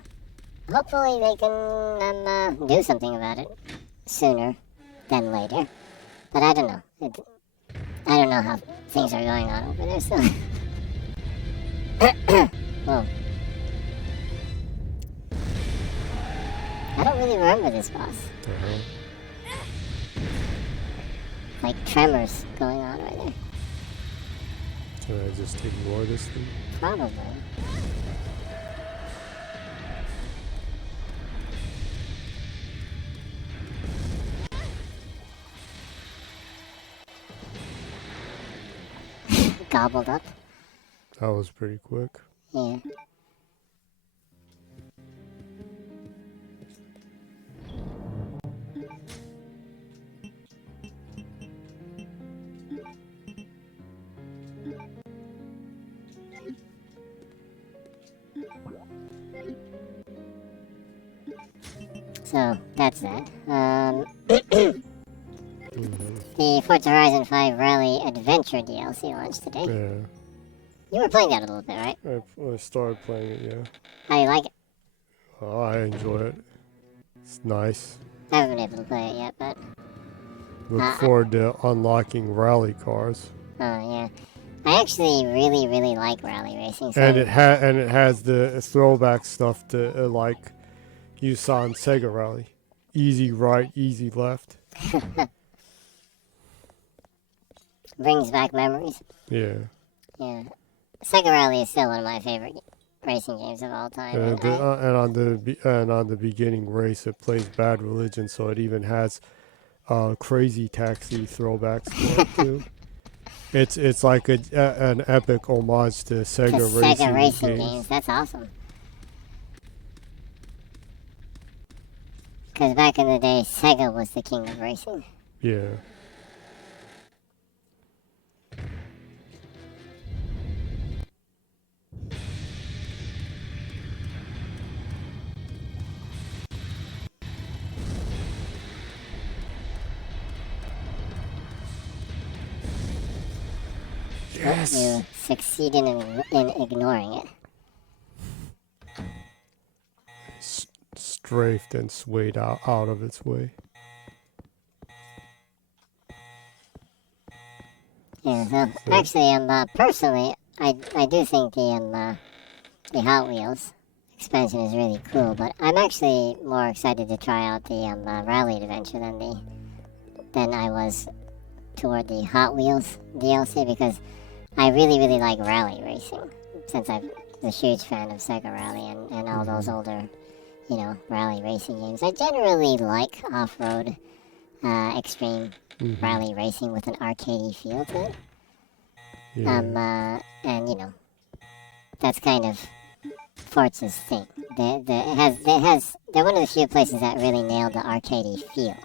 hopefully they can do something about it sooner than later. But I don't know. I don't know how things are going on over there. So, whoa. I don't really remember this boss. Like tremors going on right there. Can I just ignore this thing? Probably. Gobbled up. That was pretty quick. Yeah. So, that's that. The Forza Horizon 5 Rally Adventure DLC launched today. Yeah. You were playing that a little bit, right? I started playing it, yeah. How do you like it? Oh, I enjoy it. It's nice. I haven't been able to play it yet, but... Look forward to unlocking rally cars. Oh, yeah. I actually really, really like rally racing. So And it has the throwback stuff to like you saw in Sega Rally. Easy right, easy left. brings back memories. Yeah. Yeah. Sega Rally is still one of my favorite racing games of all time. And on the beginning race, it plays Bad Religion, so it even has Crazy Taxi throwbacks to it too. It's like an epic homage to Sega racing games. That's awesome. Because back in the day, Sega was the king of racing. Yeah. Yes. You succeeded in ignoring it. Strafed and swayed out of its way. Yeah, so actually, personally, I do think the Hot Wheels expansion is really cool, but I'm actually more excited to try out the Rally Adventure than I was toward the Hot Wheels DLC, because I really, really like rally racing, since I've a huge fan of Sega Rally and all those older, rally racing games. I generally like off-road, extreme rally racing with an arcadey feel to it. Yeah. And that's kind of Forza's thing. They're one of the few places that really nailed the arcadey feel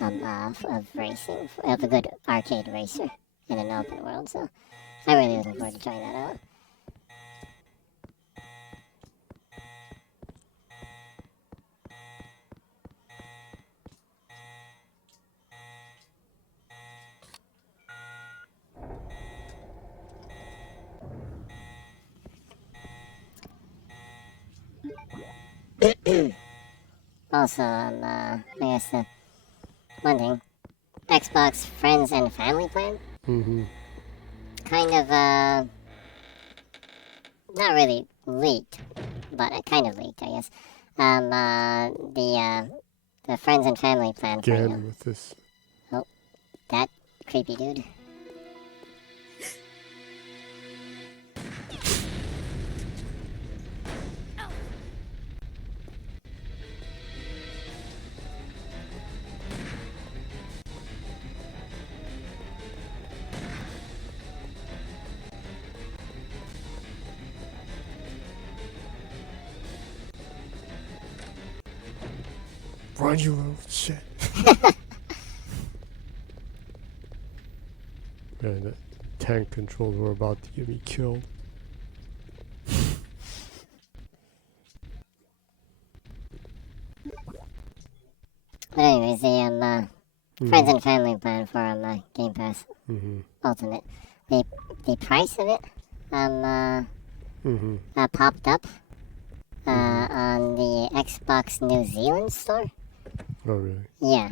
of racing, of a good arcade racer in an open world. So I'm really looking forward to trying that out. Also, I guess the one thing, Xbox Friends and Family Plan, kind of, not really leaked, but it kind of leaked, I guess. The Friends and Family Plan for Again with this. Oh, that creepy dude. Run, you little shit. Man, the tank controls were about to get me killed. But anyways, the Friends and Family Plan for Game Pass Ultimate, the price of it popped up on the Xbox New Zealand store. Oh, really? Yeah,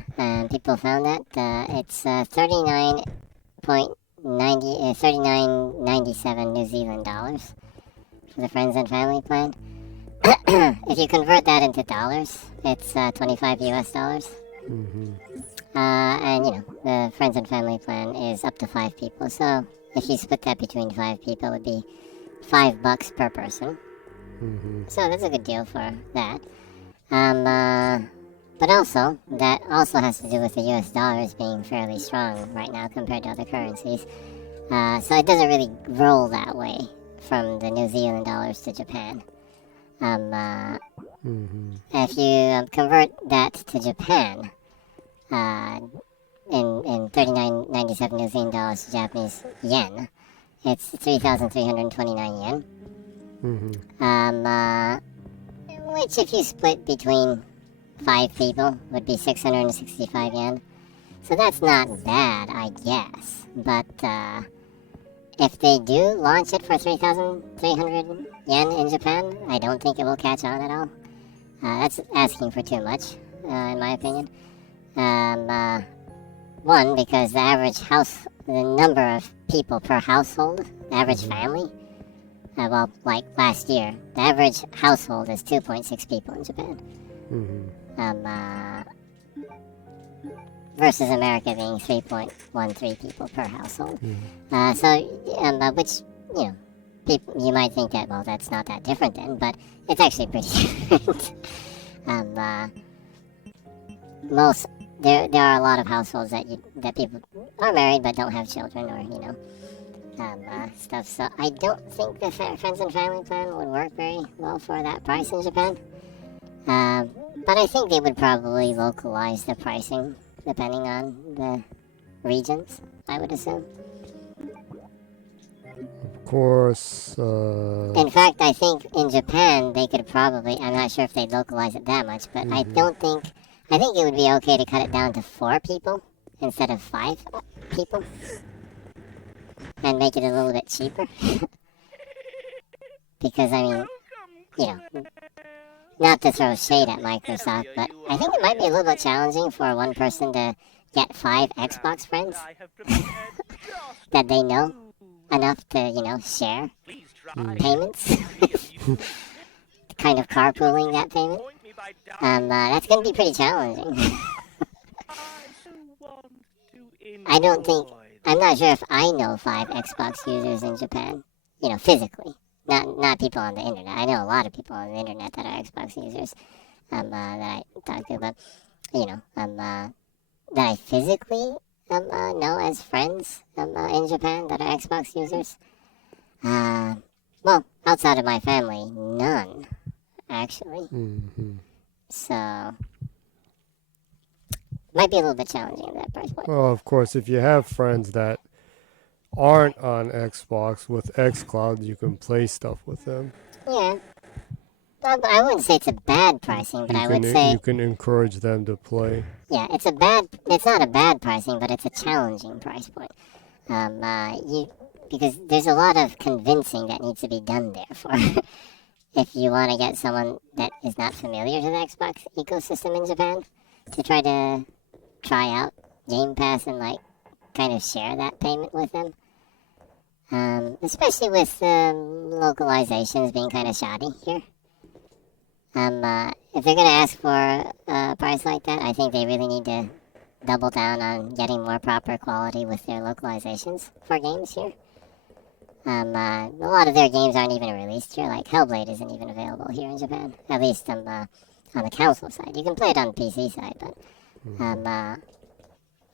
people found that it's $39.97 New Zealand dollars for the Friends and Family Plan. If you convert that into dollars, it's 25 US dollars. And the Friends and Family Plan is up to 5 people. So if you split that between 5 people, it would be $5 per person. So that's a good deal for that. But also, that also has to do with the US dollars being fairly strong right now compared to other currencies. So it doesn't really roll that way from the New Zealand dollars to Japan. If you convert that to Japan, in 39.97 New Zealand dollars to Japanese yen, it's 3,329 yen. Which if you split between 5 people would be 665 yen. So that's not bad, I guess. But if they do launch it for 3,300 yen in Japan, I don't think it will catch on at all. That's asking for too much, in my opinion. One, because the number of people per household, the average family, like last year, the average household is 2.6 people in Japan. Versus America being 3.13 people per household. Which, people, you might think that, well, that's not that different then, but it's actually pretty different. There are a lot of households that people are married but don't have children, or, stuff. So I don't think the Friends and Family Plan would work very well for that price in Japan. But I think they would probably localize the pricing depending on the regions, I would assume. Of course. In fact, I think in Japan they could probably, I'm not sure if they'd localize it that much, but I think it would be okay to cut it down to 4 people instead of 5 people. And make it a little bit cheaper. Because, I mean, not to throw shade at Microsoft, but I think it might be a little bit challenging for one person to get 5 Xbox friends that they know enough to, share payments. Kind of carpooling that payment. That's going to be pretty challenging. I'm not sure if I know 5 Xbox users in Japan, physically. Not people on the internet. I know a lot of people on the internet that are Xbox users. That I talk to, but that I physically know as friends in Japan that are Xbox users. Well, outside of my family, none actually. Mm-hmm. So might be a little bit challenging at that price point. Well, of course, if you have friends that aren't on Xbox with xCloud, you can play stuff with them. Yeah. But I wouldn't say it's a bad pricing, but I would say you can encourage them to play. yeah, it's not a bad pricing, but it's a challenging price point. Because there's a lot of convincing that needs to be done there for if you want to get someone that is not familiar to the Xbox ecosystem in Japan to try out Game Pass and like kind of share that payment with them. Especially with localizations being kind of shoddy here. If they're gonna ask for a price like that, I think they really need to double down on getting more proper quality with their localizations for games here. A lot of their games aren't even released here. Like Hellblade isn't even available here in Japan, at least on the console side. You can play it on the PC side, but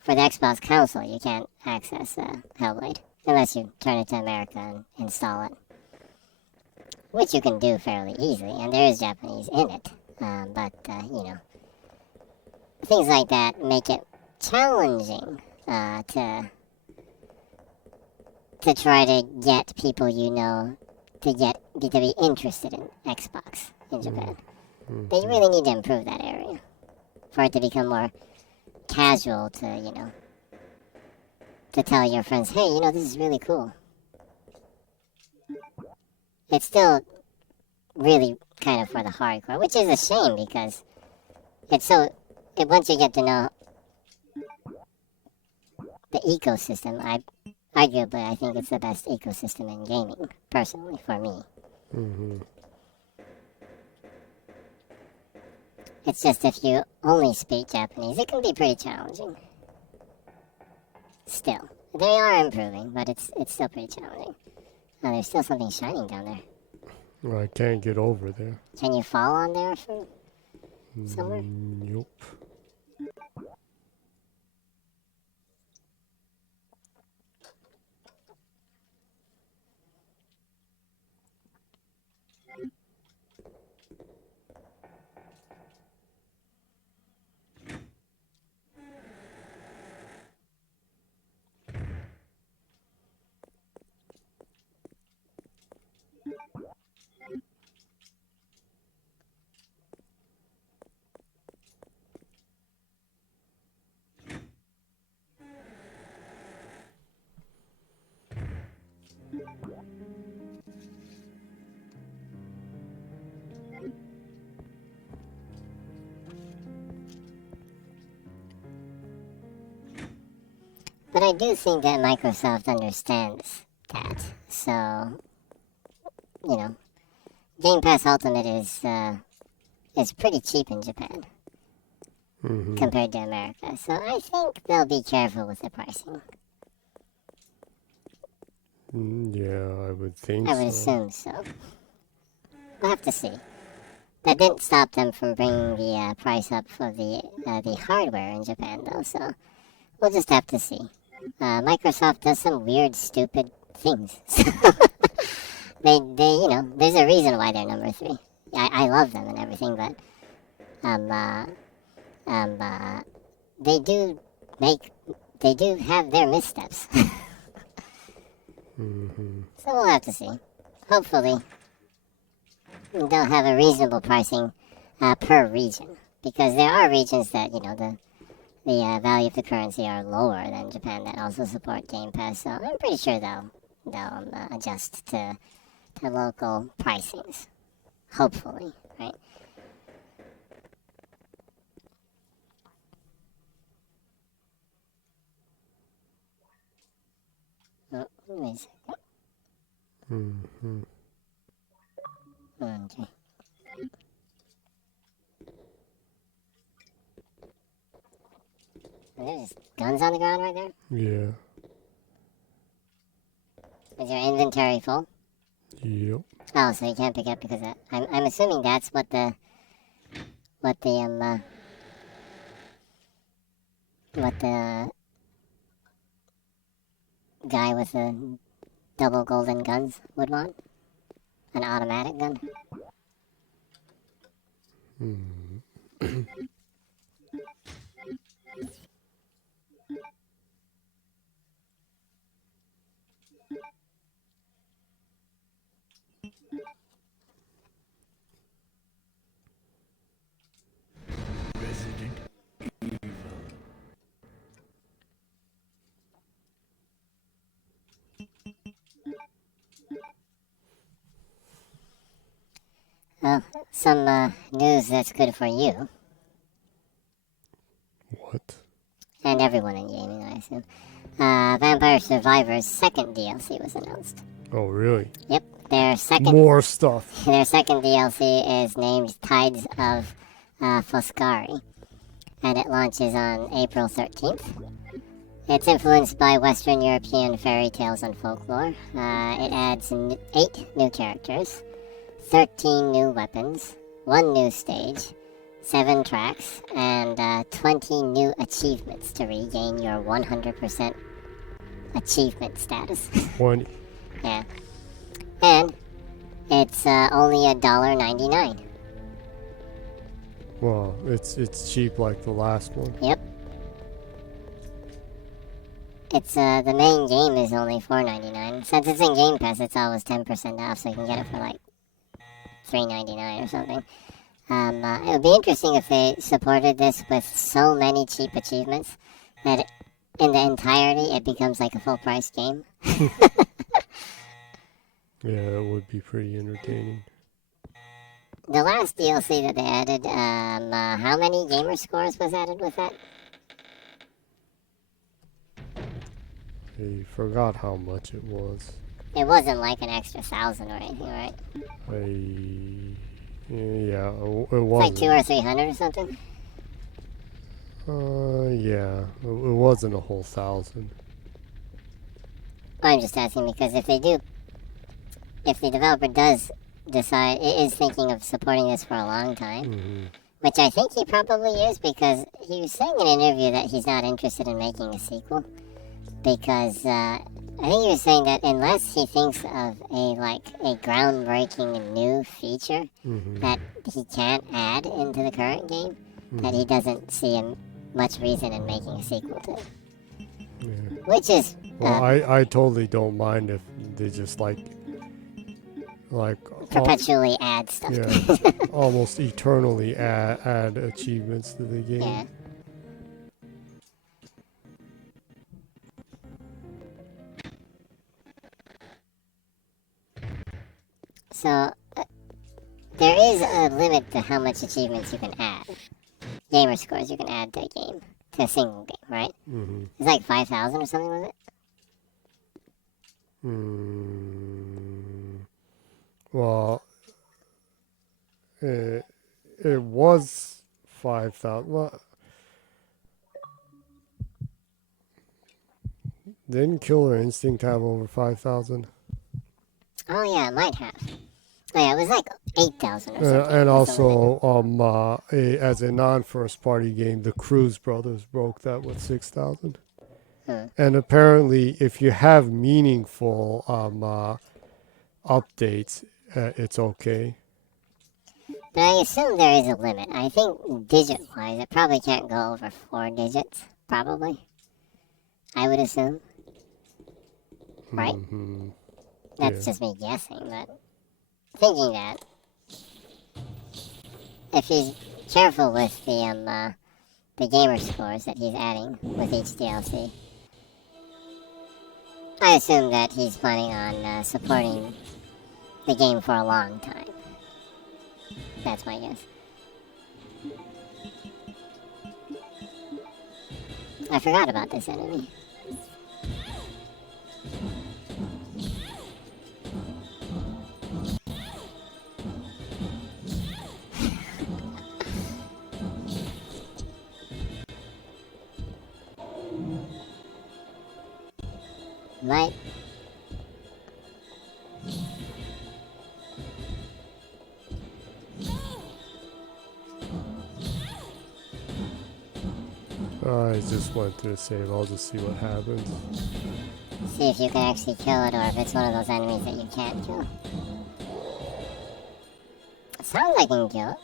for the Xbox console, you can't access Hellblade unless you turn it to America and install it, which you can do fairly easily, and there is Japanese in it. But things like that make it challenging to try to get people to be interested in Xbox in Japan. They really need to improve that area for it to become more casual to tell your friends, hey, this is really cool. It's still really kind of for the hardcore, which is a shame because once you get to know the ecosystem, arguably I think it's the best ecosystem in gaming, personally, for me. Mm-hmm. It's just if you only speak Japanese, it can be pretty challenging. Still, they are improving, but it's still pretty challenging. Oh, there's still something shining down there. Well, I can't get over there. Can you fall on there from somewhere? Nope. But I do think that Microsoft understands that. So, Game Pass Ultimate is pretty cheap in Japan compared to America. So I think they'll be careful with the pricing. Yeah, I would think I would so. assume so. We'll have to see. That didn't stop them from bringing the price up for the hardware in Japan, though. So we'll just have to see. Microsoft does some weird, stupid things. they there's a reason why they're number 3. I love them and everything, but they do have their missteps. So we'll have to see. Hopefully, they'll have a reasonable pricing per region, because there are regions that the value of the currency are lower than Japan that also support Game Pass. So I'm pretty sure they'll adjust to local pricings. Hopefully, right? Oh, wait a second. Okay. There's guns on the ground right there? Yeah. Is your inventory full? Yep. Oh, so you can't pick it up because of, I'm assuming that's what the guy with the double golden guns would want. An automatic gun. Well, some news that's good for you What? and everyone in gaming, I assume. Vampire Survivors' second DLC was announced. Oh, really? Yep, their second More stuff. their second DLC is named Tides of Foscari, and it launches on April 13th. It's influenced by Western European fairy tales and folklore. It adds 8 new characters, 13 new weapons, 1 new stage, 7 tracks, and 20 new achievements to regain your 100% achievement status. 20. Yeah. And it's only $1.99. Well, it's cheap like the last one. Yep. It's the main game is only $4.99. Since it's in Game Pass, it's always 10% off, so you can get it for like $3.99 or something. It would be interesting if they supported this with so many cheap achievements that in the entirety it becomes like a full price game. Yeah, it would be pretty entertaining. The last DLC that they added, how many gamer scores was added with that? I forgot how much it was. It wasn't like an extra 1,000 or anything, right? Yeah, it It's was. like 200 or 300 or something? Yeah, it wasn't a whole 1,000. I'm just asking because if the developer does decide, is thinking of supporting this for a long time, which I think he probably is because he was saying in an interview that he's not interested in making a sequel because I think he was saying that unless he thinks of a groundbreaking new feature that he can't add into the current game, that he doesn't see much reason in making a sequel to. Yeah. Which is Well, I totally don't mind if they just like perpetually add stuff. yeah, almost eternally add achievements to the game. Yeah. So, there is a limit to how much achievements you can add. Gamer scores you can add to a game. To a single game, right? It's like 5,000 or something, was it? Well, it was 5,000. Well, didn't Killer Instinct have over 5,000? Oh yeah, it might have. Oh yeah, it was like 8,000 or something. And or something also, as a non-first party game, the Cruz Brothers broke that with 6,000. And apparently, if you have meaningful updates, it's okay. But I assume there is a limit. I think digit-wise, it probably can't go over 4 digits. Probably. I would assume. Right? That's just me guessing, but thinking that if he's careful with the gamer scores that he's adding with each DLC, I assume that he's planning on supporting the game for a long time. That's my guess. I forgot about this enemy. I just went through a save. I'll just see what happens. See if you can actually kill it or if it's one of those enemies that you can't kill. Sounds like you can kill it.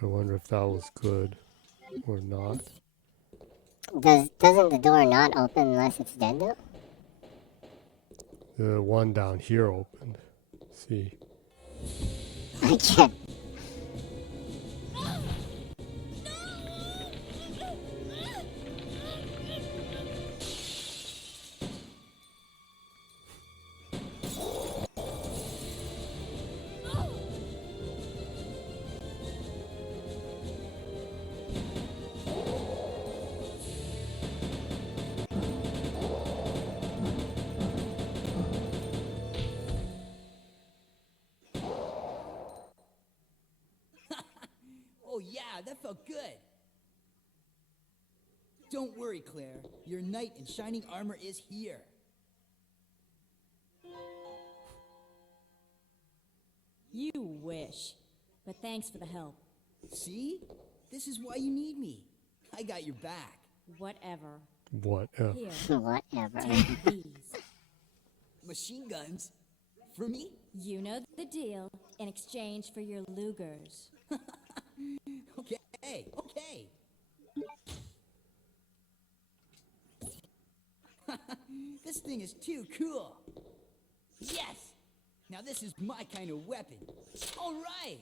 I wonder if that was good or not. Doesn't the door not open unless it's dead though? The one down here opened. See. I can't. Oh yeah, that felt good. Don't worry, Claire. Your knight in shining armor is here. You wish. But thanks for the help. See? This is why you need me. I got your back. Whatever. What? Here, Whatever. take these. Machine guns? For me? You know the deal. In exchange for your Lugers. Okay, okay. This thing is too cool. Yes! Now this is my kind of weapon. All right!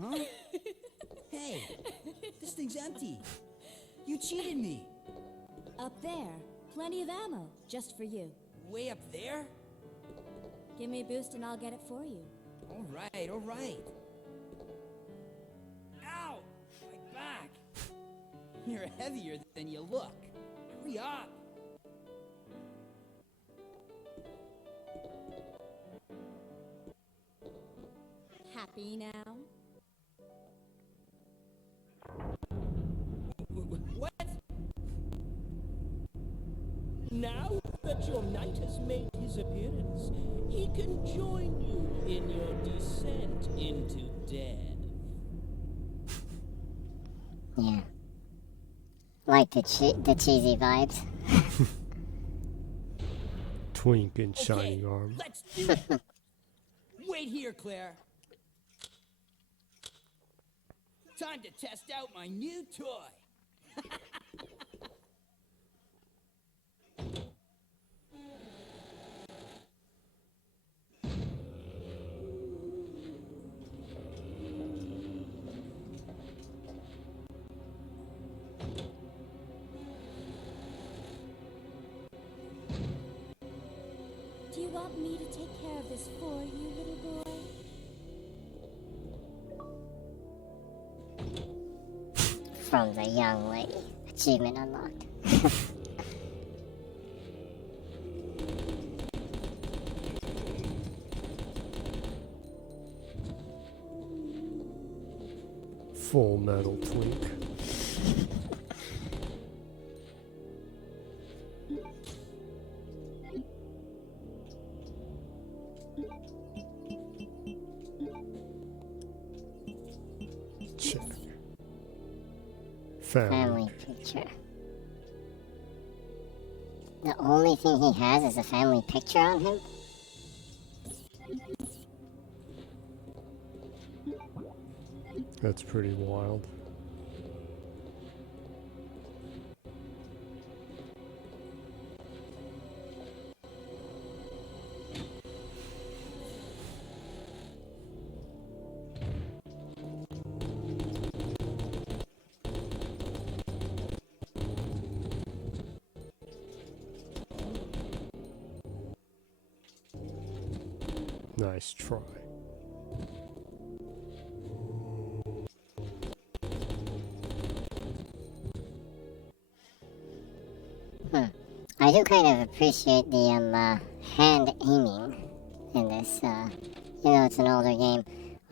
Huh? Hey, this thing's empty. You cheated me. Up there, plenty of ammo, just for you. Way up there? Give me a boost and I'll get it for you. All right, all right. Ow! My back! You're heavier than you look. Hurry up! Happy now? What? Now that your knight has made his appearance, he can join you in your descent into death. Yeah. Like the cheesy vibes. Twink in shining armor. Let's do it! Wait here, Claire. Time to test out my new toy. Do you want me to take care of this for you, little boy? From the young lady. Achievement unlocked. Full metal twink. Check. Family picture. The only thing he has is a family picture on him? That's pretty wild. Nice try. I do kind of appreciate the hand aiming in this. You know, it's an older game.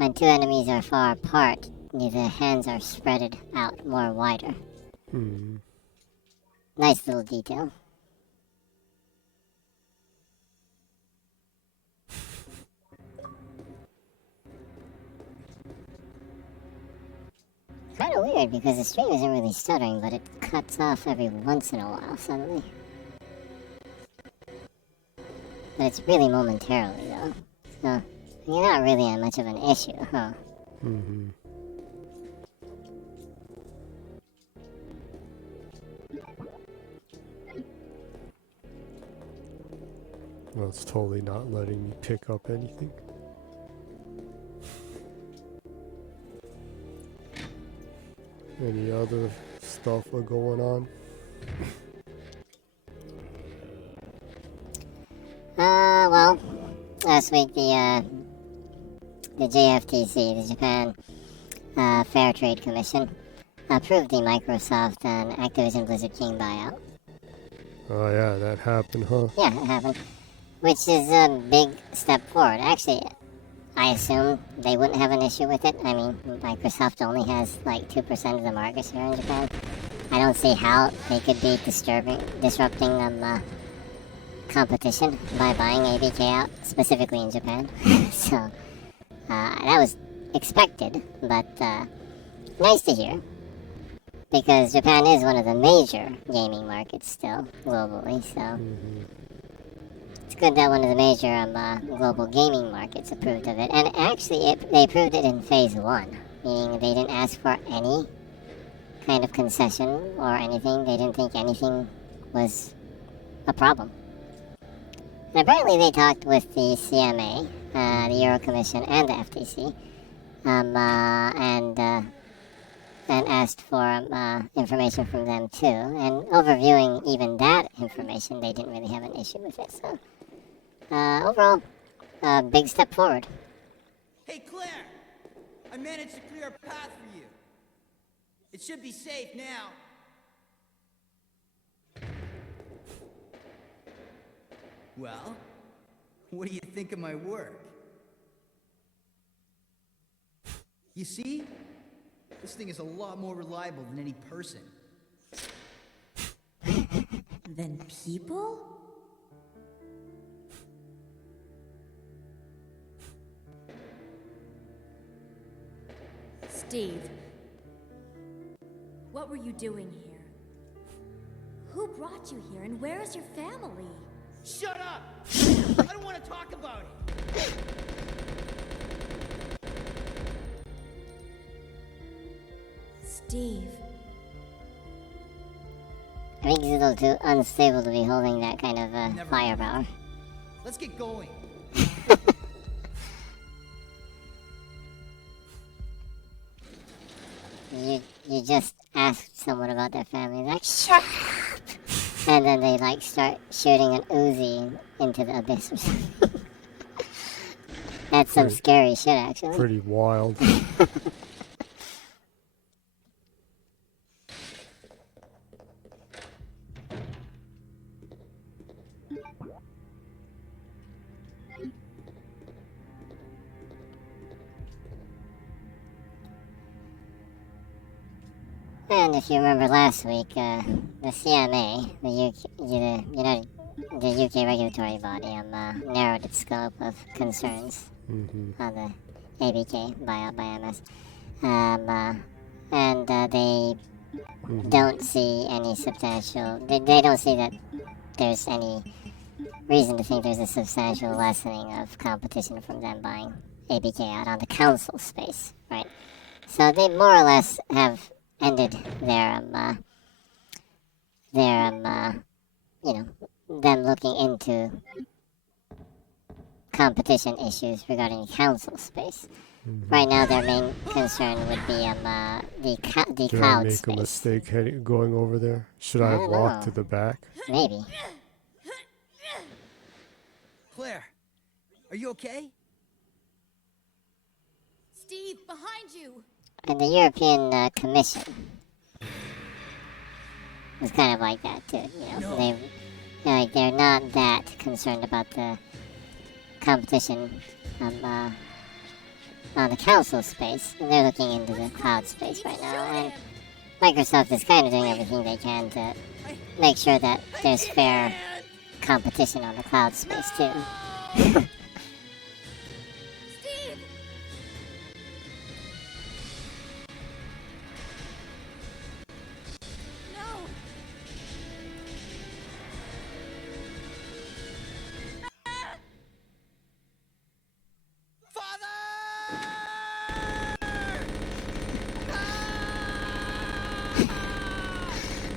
when two enemies are far apart, the hands are spread out more wider. Hmm. Nice little detail. Kind of weird because the stream isn't really stuttering, but it cuts off every once in a while suddenly. But it's really momentarily though. So you're not really at much of an issue, huh? Mm-hmm. Well, it's totally not letting me pick up anything. Any other stuff going on? Well, last week the JFTC, the Japan Fair Trade Commission, approved the Microsoft and Activision Blizzard King buyout. Oh yeah, that happened, huh? Yeah, it happened. Which is a big step forward. Actually, I assume they wouldn't have an issue with it. I mean, Microsoft only has like 2% of the market share in Japan. I don't see how they could be disrupting competition by buying ABK out, specifically in Japan. So, that was expected, but nice to hear. Because Japan is one of the major gaming markets still, globally, so... Mm-hmm. It's good that one of the major global gaming markets approved of it. And actually, they approved it in phase 1, meaning they didn't ask for any kind of concession or anything. They didn't think anything was a problem. And apparently they talked with the CMA, the Euro Commission, and the FTC, and asked for information from them too. And overviewing even that information, they didn't really have an issue with it. So overall, big step forward. Hey, Claire! I managed to clear a path for you. It should be safe now. Well, what do you think of my work? You see? This thing is a lot more reliable than any person. Than people? Steve, what were you doing here? Who brought you here, and where is your family? Shut up! I don't want to talk about it! Steve. I think he's a little too unstable to be holding that kind of firepower. Let's get going. You just asked someone about their family, like, shut up! And then they, like, start shooting an Uzi into the abyss or something. That's some scary shit, actually. Pretty wild. And if you remember last week, the CMA, the UK regulatory body, narrowed its scope of concerns on the ABK buyout by MS. They don't see any substantial. They don't see that there's any reason to think there's a substantial lessening of competition from them buying ABK out on the council space, right? So they more or less have ended their them looking into competition issues regarding council space. Right now, their main concern would be the Did cloud I make space. a mistake going over there? Should I have don't walked know. to the back? Maybe. Claire, are you okay? Steve, behind you! And the European Commission was kind of like that too. You know, they're not that concerned about the competition on the council space. And they're looking into the cloud space right now, and Microsoft is kind of doing everything they can to make sure that there's fair competition on the cloud space too. Steve! No!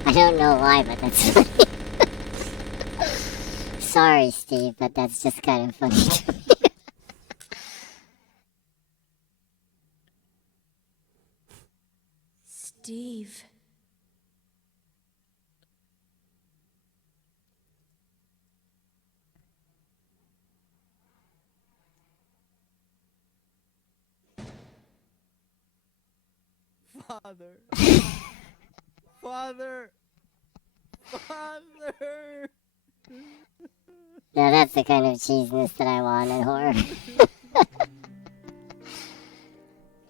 I don't know why, but that's funny. Sorry, Steve, but that's just kind of funny to me. Steve. Father. Father. Father. Now that's the kind of cheesiness that I want in horror.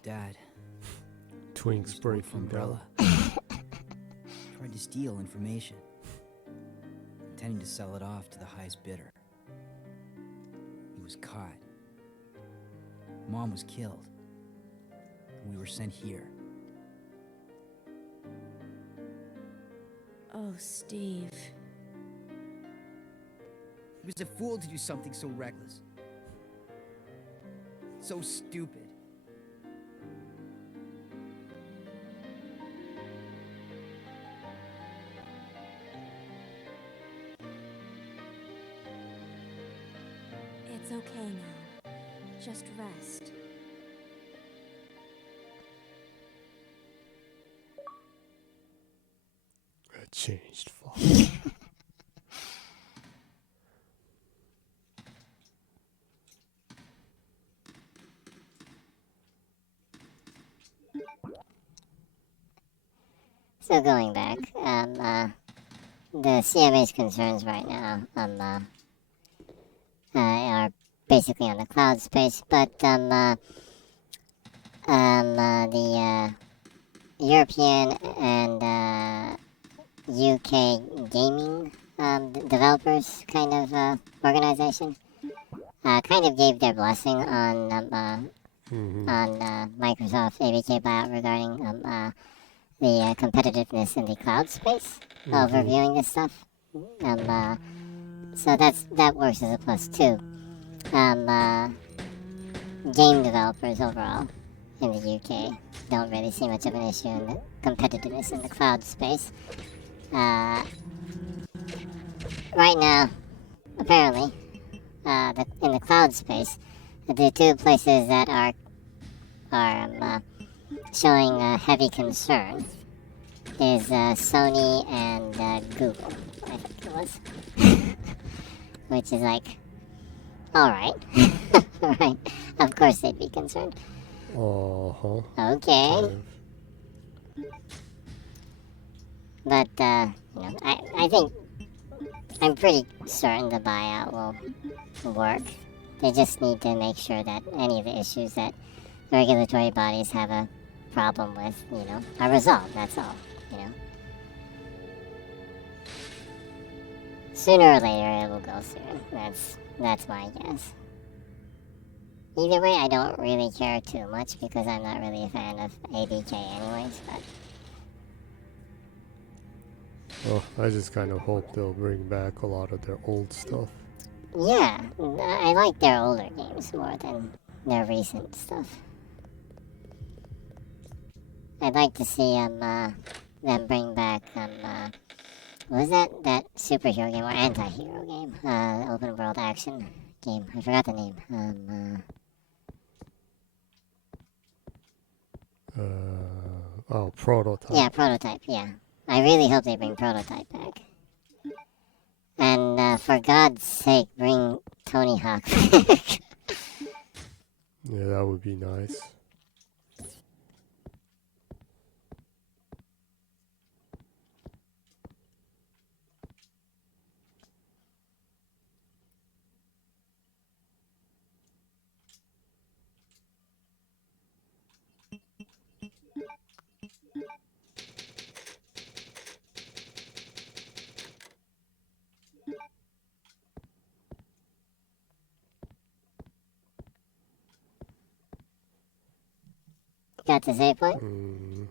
Dad. Twink's stole it breaking from down. Umbrella. Tried to steal information, intending to sell it off to the highest bidder. He was caught. Mom was killed. And we were sent here. Oh, Steve. He was a fool to do something so reckless. So stupid. It's okay now. Just rest. That changed. Fuck. So going back, the CMA's concerns right now are basically on the cloud space, but the European and UK gaming developers kind of organization kind of gave their blessing on Microsoft ABK buyout regarding the competitiveness in the cloud space, overviewing this stuff. So that works as a plus too. Game developers overall in the UK don't really see much of an issue in the competitiveness in the cloud space. Right now, apparently, in the cloud space, the two places that are showing heavy concern is Sony and Google, I think it was. Which is like, alright. Right. Of course they'd be concerned. Uh-huh. Okay. But, I think, I'm pretty certain the buyout will work. They just need to make sure that any of the issues that the regulatory bodies have a problem with, are resolved, that's all, Sooner or later it will go through. That's my guess. Either way, I don't really care too much because I'm not really a fan of ABK anyways, but... Well, I just kind of hope they'll bring back a lot of their old stuff. Yeah, I like their older games more than their recent stuff. I'd like to see them bring back, what was that superhero game or anti-hero game? Open world action game. I forgot the name. Prototype. Yeah, Prototype, yeah. I really hope they bring Prototype back. And for God's sake, bring Tony Hawk back. Yeah, that would be nice. got the save point?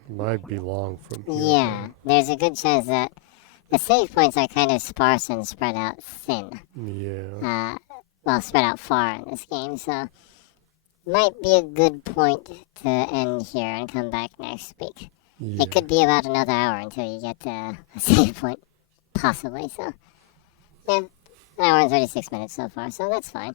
Might be long from here. Yeah, there's a good chance that the save points are kind of sparse and spread out thin. Yeah. Well, spread out far in this game, so might be a good point to end here and come back next week. Yeah. It could be about another hour until you get to a save point, possibly, so. Yeah, an hour and 36 minutes so far, so that's fine.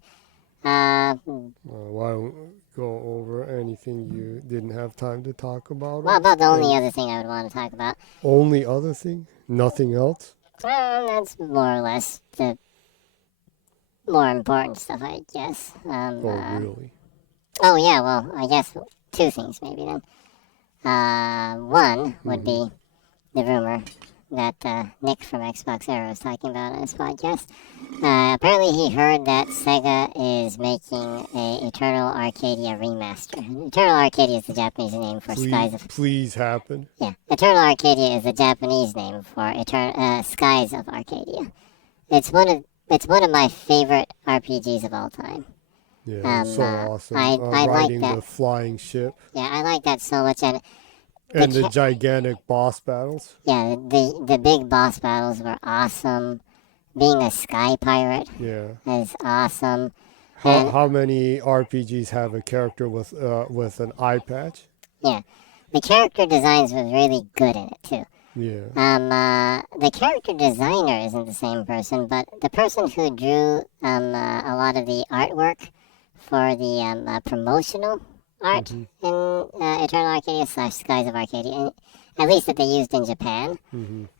Why don't we go over anything you didn't have time to talk about? Well, about the only other thing I would want to talk about. Only other thing? Nothing else? That's more or less the more important stuff, I guess. Really? Oh, yeah, well, I guess two things maybe then. One would be the rumor that Nick from Xbox Era was talking about on his podcast. Apparently he heard that Sega is making a Eternal Arcadia remaster. Eternal Arcadia is the Japanese name for Skies of... Please happen. Yeah, Eternal Arcadia is the Japanese name for Skies of Arcadia. It's one of my favorite RPGs of all time. Yeah, so awesome. I like Riding that. the flying ship. Yeah, I like that so much, and the gigantic boss battles. yeah, the big boss battles were awesome. Being a sky pirate is awesome. How many RPGs have a character with an eye patch? Yeah, the character designs was really good in it too. Yeah. The character designer isn't the same person, but the person who drew a lot of the artwork for the promotional art in Eternal Arcadia / Skies of Arcadia, at least that they used in Japan,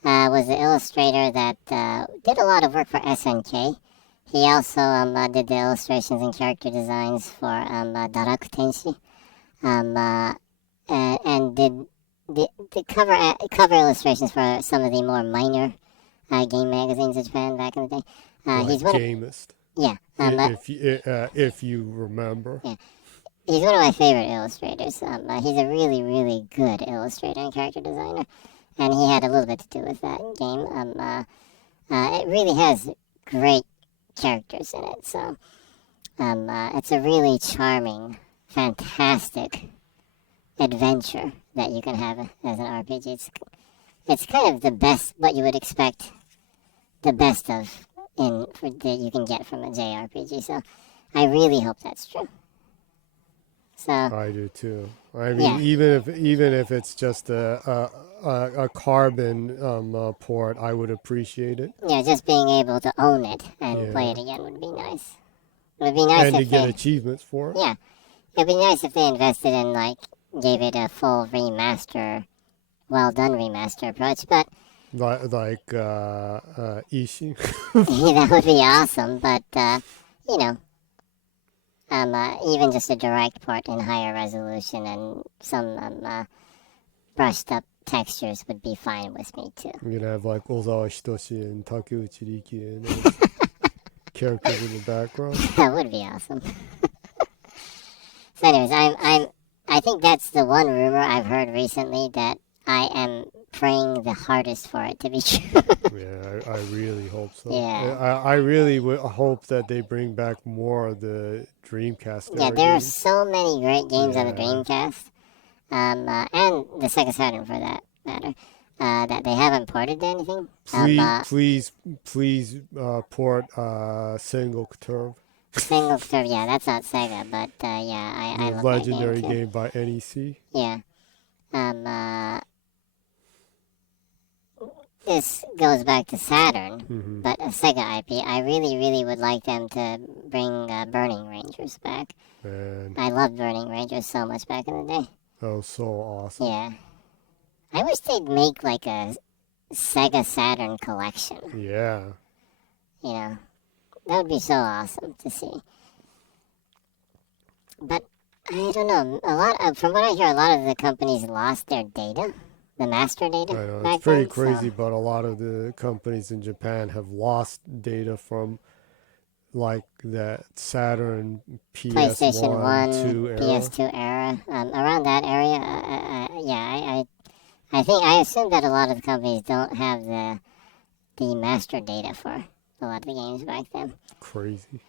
was the illustrator that did a lot of work for SNK. He also did the illustrations and character designs for Daraku Tenshi, and did the cover illustrations for some of the more minor game magazines in Japan back in the day. He's one Gamist. Yeah. If you remember. Yeah. He's one of my favorite illustrators. He's a really, really good illustrator and character designer. And he had a little bit to do with that game. It really has great characters in it. So it's a really charming, fantastic adventure that you can have as an RPG. It's kind of the best, what you would expect the best of that you can get from a JRPG. So I really hope that's true. So I do too. I mean, even if it's just a carbon port, I would appreciate it. Yeah, just being able to own it and play it again would be nice. It would be nice and if to get achievements for it. Yeah, it'd be nice if they invested in gave it a full remaster, well done remaster approach. But like Ishii. that would be awesome. But even just a direct port in higher resolution and some brushed up textures would be fine with me too. You're gonna have like Ozawa Hitoshi and Takeuchi Riki and characters in the background. That would be awesome. So anyways, I think that's the one rumor I've heard recently that I am praying the hardest for it to be true. Yeah, I really hope so. Yeah. I really hope that they bring back more of the Dreamcast. Yeah, there are so many great games on the Dreamcast, and the Sega Saturn for that matter, that they haven't ported to anything. Please port Single Curve. Single Curve, yeah, that's not Sega, but I love legendary that game, game by NEC. Yeah. This goes back to Saturn, but a Sega IP. I really, really would like them to bring Burning Rangers back. Man. I loved Burning Rangers so much back in the day. That was so awesome. Yeah. I wish they'd make like a Sega Saturn collection. Yeah. You know, that would be so awesome to see. But I don't know. From what I hear, a lot of the companies lost their data. The master data. I know, it's pretty crazy, but a lot of the companies in Japan have lost data from like that Saturn, PlayStation 1, 2 era. PS2 era. Around that area, I assume that a lot of the companies don't have the master data for a lot of the games back then. Crazy.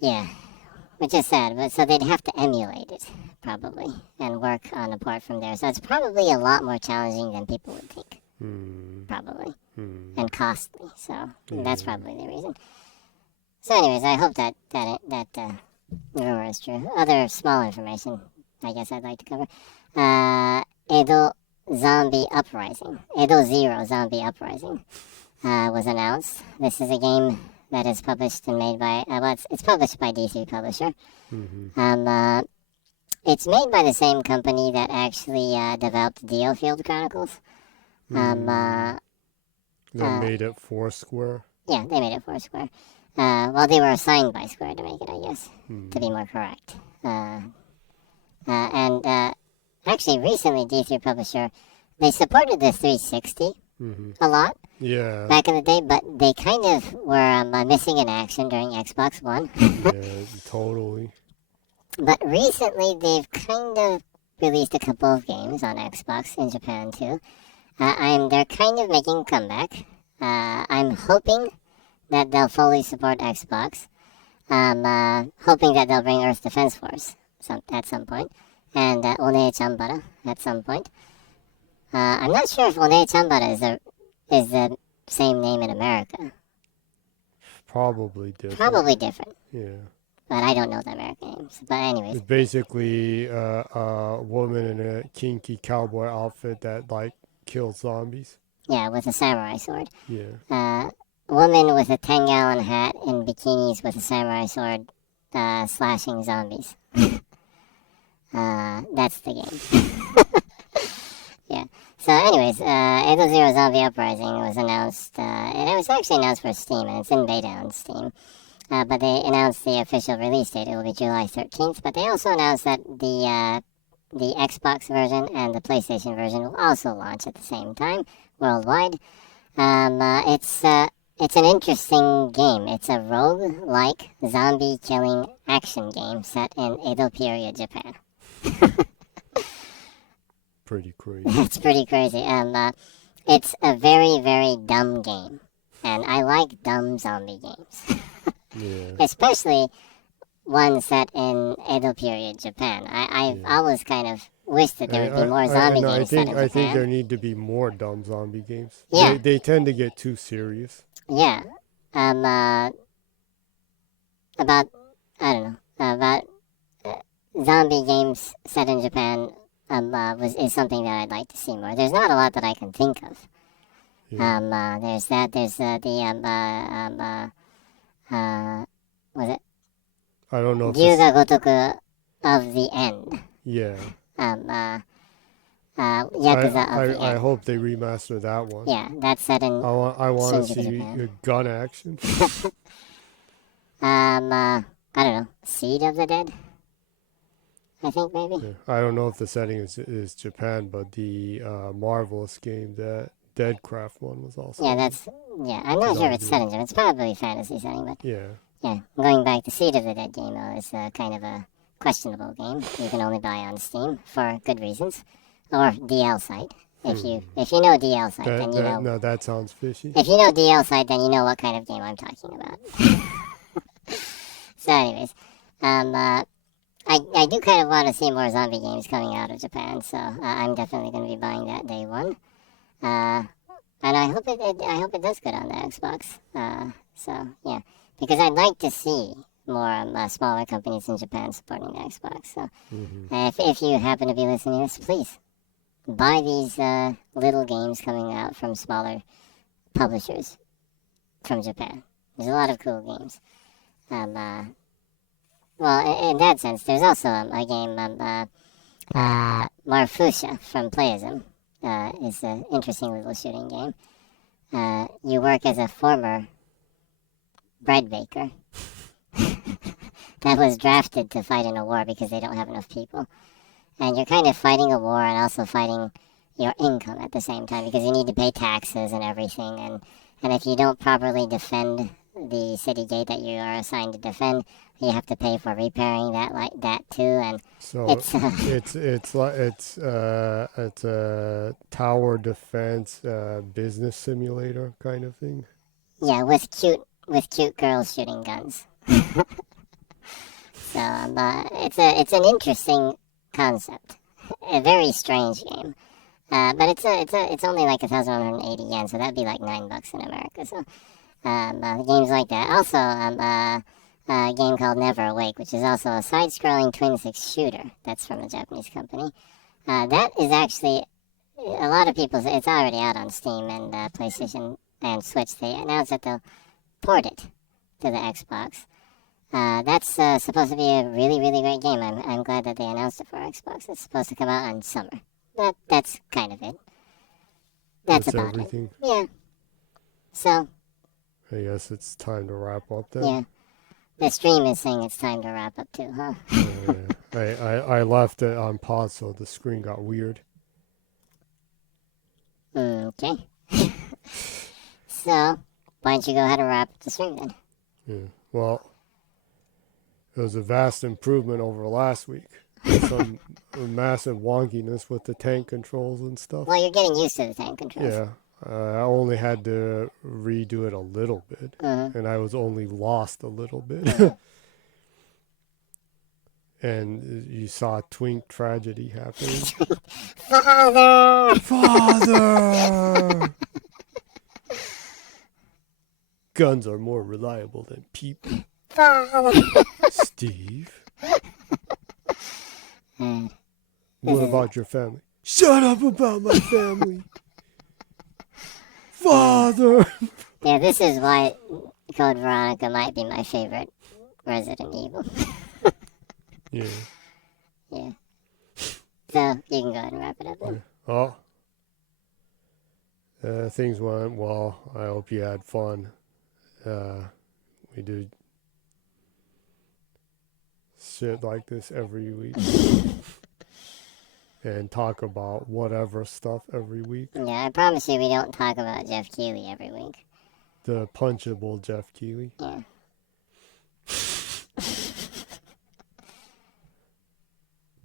Yeah. which is sad. But so they'd have to emulate it probably and work on a port from there. So it's probably a lot more challenging than people would think, probably, and costly. So that's probably the reason. So, anyways, I hope that rumor is true. Other small information, I guess I'd like to cover. Edo Zombie Uprising, Edo Zero Zombie Uprising, was announced. This is a game that is published and made by, it's published by D3 Publisher. It's made by the same company that actually developed Diofield Chronicles. They made it Foursquare. Yeah, they made it Foursquare. Well, they were assigned by Square to make it, I guess, to be more correct. Actually, recently, D3 Publisher, they supported the 360 a lot Yeah. back in the day, but they kind of were missing in action during Xbox One. Yeah, totally. But recently, they've kind of released a couple of games on Xbox in Japan, too. They're kind of making a comeback. I'm hoping that they'll fully support Xbox. I'm hoping that they'll bring Earth Defense Force at some point, and One Chambara at some point. I'm not sure if One Chambara is the same name in America. Probably different. Probably different, Yeah. but I don't know the American names. But anyways, It's basically a woman in a kinky cowboy outfit that like kills zombies. yeah, with a samurai sword. Yeah. Woman with a 10-gallon hat and bikinis with a samurai sword slashing zombies. That's the game. Yeah. So anyways, Edo Zero Zombie Uprising was announced. It was actually announced for Steam, and it's in beta on Steam. But they announced the official release date. It will be July 13th. But they also announced that the Xbox version and the PlayStation version will also launch at the same time worldwide. It's an interesting game. It's a rogue-like zombie-killing action game set in Edo period Japan. Pretty crazy. It's pretty crazy. It's a very, very dumb game. And I like dumb zombie games. Yeah. Especially one set in Edo period Japan. I've always kind of wished that there would be more zombie games set in Japan. I think there need to be more dumb zombie games. Yeah. They tend to get too serious. Yeah. About zombie games set in Japan is something that I'd like to see more. There's not a lot that I can think of. Yeah. There's that. There's was it I don't know if Gyuga Gotoku of the End. Yeah. Yakuza of the I End. hope they remaster that one. Yeah, that's set in. I want to Shinjuku, see Japan. gun action. I don't know. Seed of the Dead. I think maybe. Yeah. I don't know if the setting is Japan, but the Marvelous game, that Deadcraft one was also. Yeah, I'm not sure if it's set in Japan. It's probably a fantasy setting, but Yeah. yeah, going back to Seed of the Dead game, though, is kind of a questionable game. You can only buy on Steam for good reasons, or DL site. If you know DL site, then you know. No, that sounds fishy. If you know DL site, then you know what kind of game I'm talking about. So, anyways, I do kind of want to see more zombie games coming out of Japan, so I'm definitely going to be buying that day one. And I hope it does good on the Xbox. So yeah, because I'd like to see more smaller companies in Japan supporting the Xbox. So if you happen to be listening to this, please buy these little games coming out from smaller publishers from Japan. There's a lot of cool games. Well, in that sense, there's also a game, Marfusha from Playism. Is an interesting little shooting game. You work as a former bread baker that was drafted to fight in a war because they don't have enough people. And you're kind of fighting a war and also fighting your income at the same time because you need to pay taxes and everything. And if you don't properly defend the city gate that you are assigned to defend, you have to pay for repairing that too. And So it's it's a tower defense business simulator kind of thing. yeah, with cute girls shooting guns. So it's an interesting concept, a very strange game. But it's only like 1,180 yen, so that'd be like $9 in America. So games like that. Also, a game called Never Awake, which is also a side-scrolling twin stick shooter. That's from a Japanese company. That is actually a lot of people. It's already out on Steam and PlayStation and Switch. They announced that they'll port it to the Xbox. That's supposed to be a really, really great game. I'm glad that they announced it for Xbox. It's supposed to come out in summer. That's kind of it. That's about everything. it. Yeah. So. I guess it's time to wrap up then. Yeah. The stream is saying it's time to wrap up too, huh? I left it on pause, so the screen got weird. Okay. So, why don't you go ahead and wrap up the stream then? Yeah. Well, it was a vast improvement over last week. Some massive wonkiness with the tank controls and stuff. Well, you're getting used to the tank controls. Yeah. I only had to redo it a little bit, and I was only lost a little bit. And you saw twink tragedy happening. Father! Father! Guns are more reliable than people. Father! Steve? What about your family? Shut up about my family! Father! Yeah, this is why Code Veronica might be my favorite Resident Evil. Yeah. Yeah. So, you can go ahead and wrap it up then. Well, things went well. I hope you had fun. We do shit like this every week. And talk about whatever stuff every week. Yeah, I promise you we don't talk about Jeff Keighley every week. The punchable Jeff Keighley. Yeah.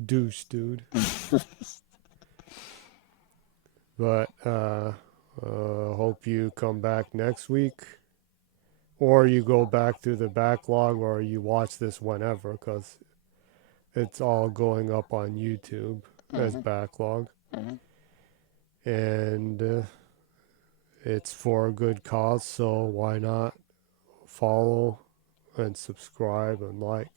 Douche, dude. But hope you come back next week, or you go back to the backlog, or you watch this whenever, because it's all going up on YouTube as backlog. And it's for a good cause, so why not follow and subscribe and like.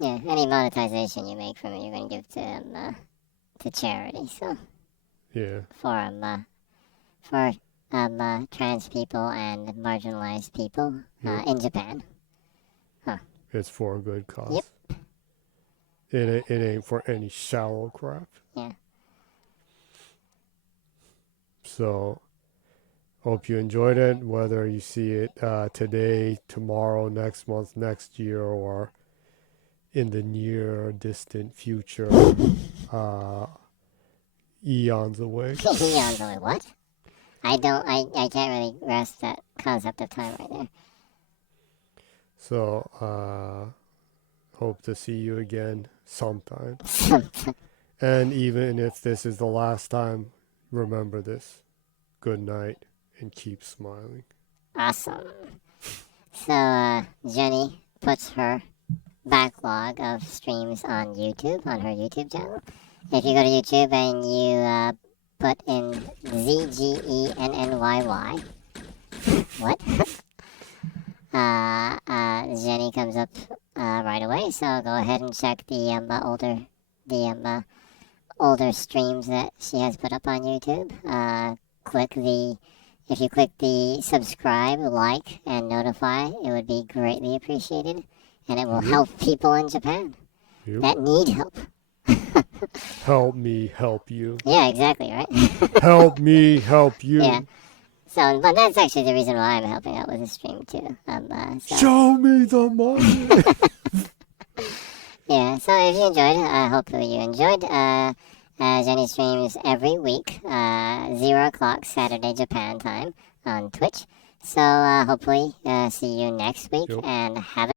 Yeah, any monetization you make from it, you're going to give to charity. So Yeah. for trans people and marginalized people in Japan. It's for a good cause. Yep. It ain't for any shallow crap. Yeah. So, hope you enjoyed it, whether you see it today, tomorrow, next month, next year, or in the near distant future, eons away. Eons away, what? I can't really grasp that concept of time right there. So, hope to see you again sometime. And even if this is the last time, remember this. Good night and keep smiling. Awesome. So, Jenny puts her backlog of streams on YouTube, on her YouTube channel. If you go to YouTube and you put in ZGENNYY, what? Jenny comes up right away, so go ahead and check the older streams that she has put up on YouTube. If you click the subscribe, like, and notify, it would be greatly appreciated, and it will help people in Japan that need help. Help me help you. Yeah, exactly, right? Help me help you. Yeah. So, but that's actually the reason why I'm helping out with the stream too. Show me the money. Yeah. So if you enjoyed, hopefully you enjoyed. Jenny streams every week, 0:00 Saturday Japan time on Twitch. So hopefully see you next week and have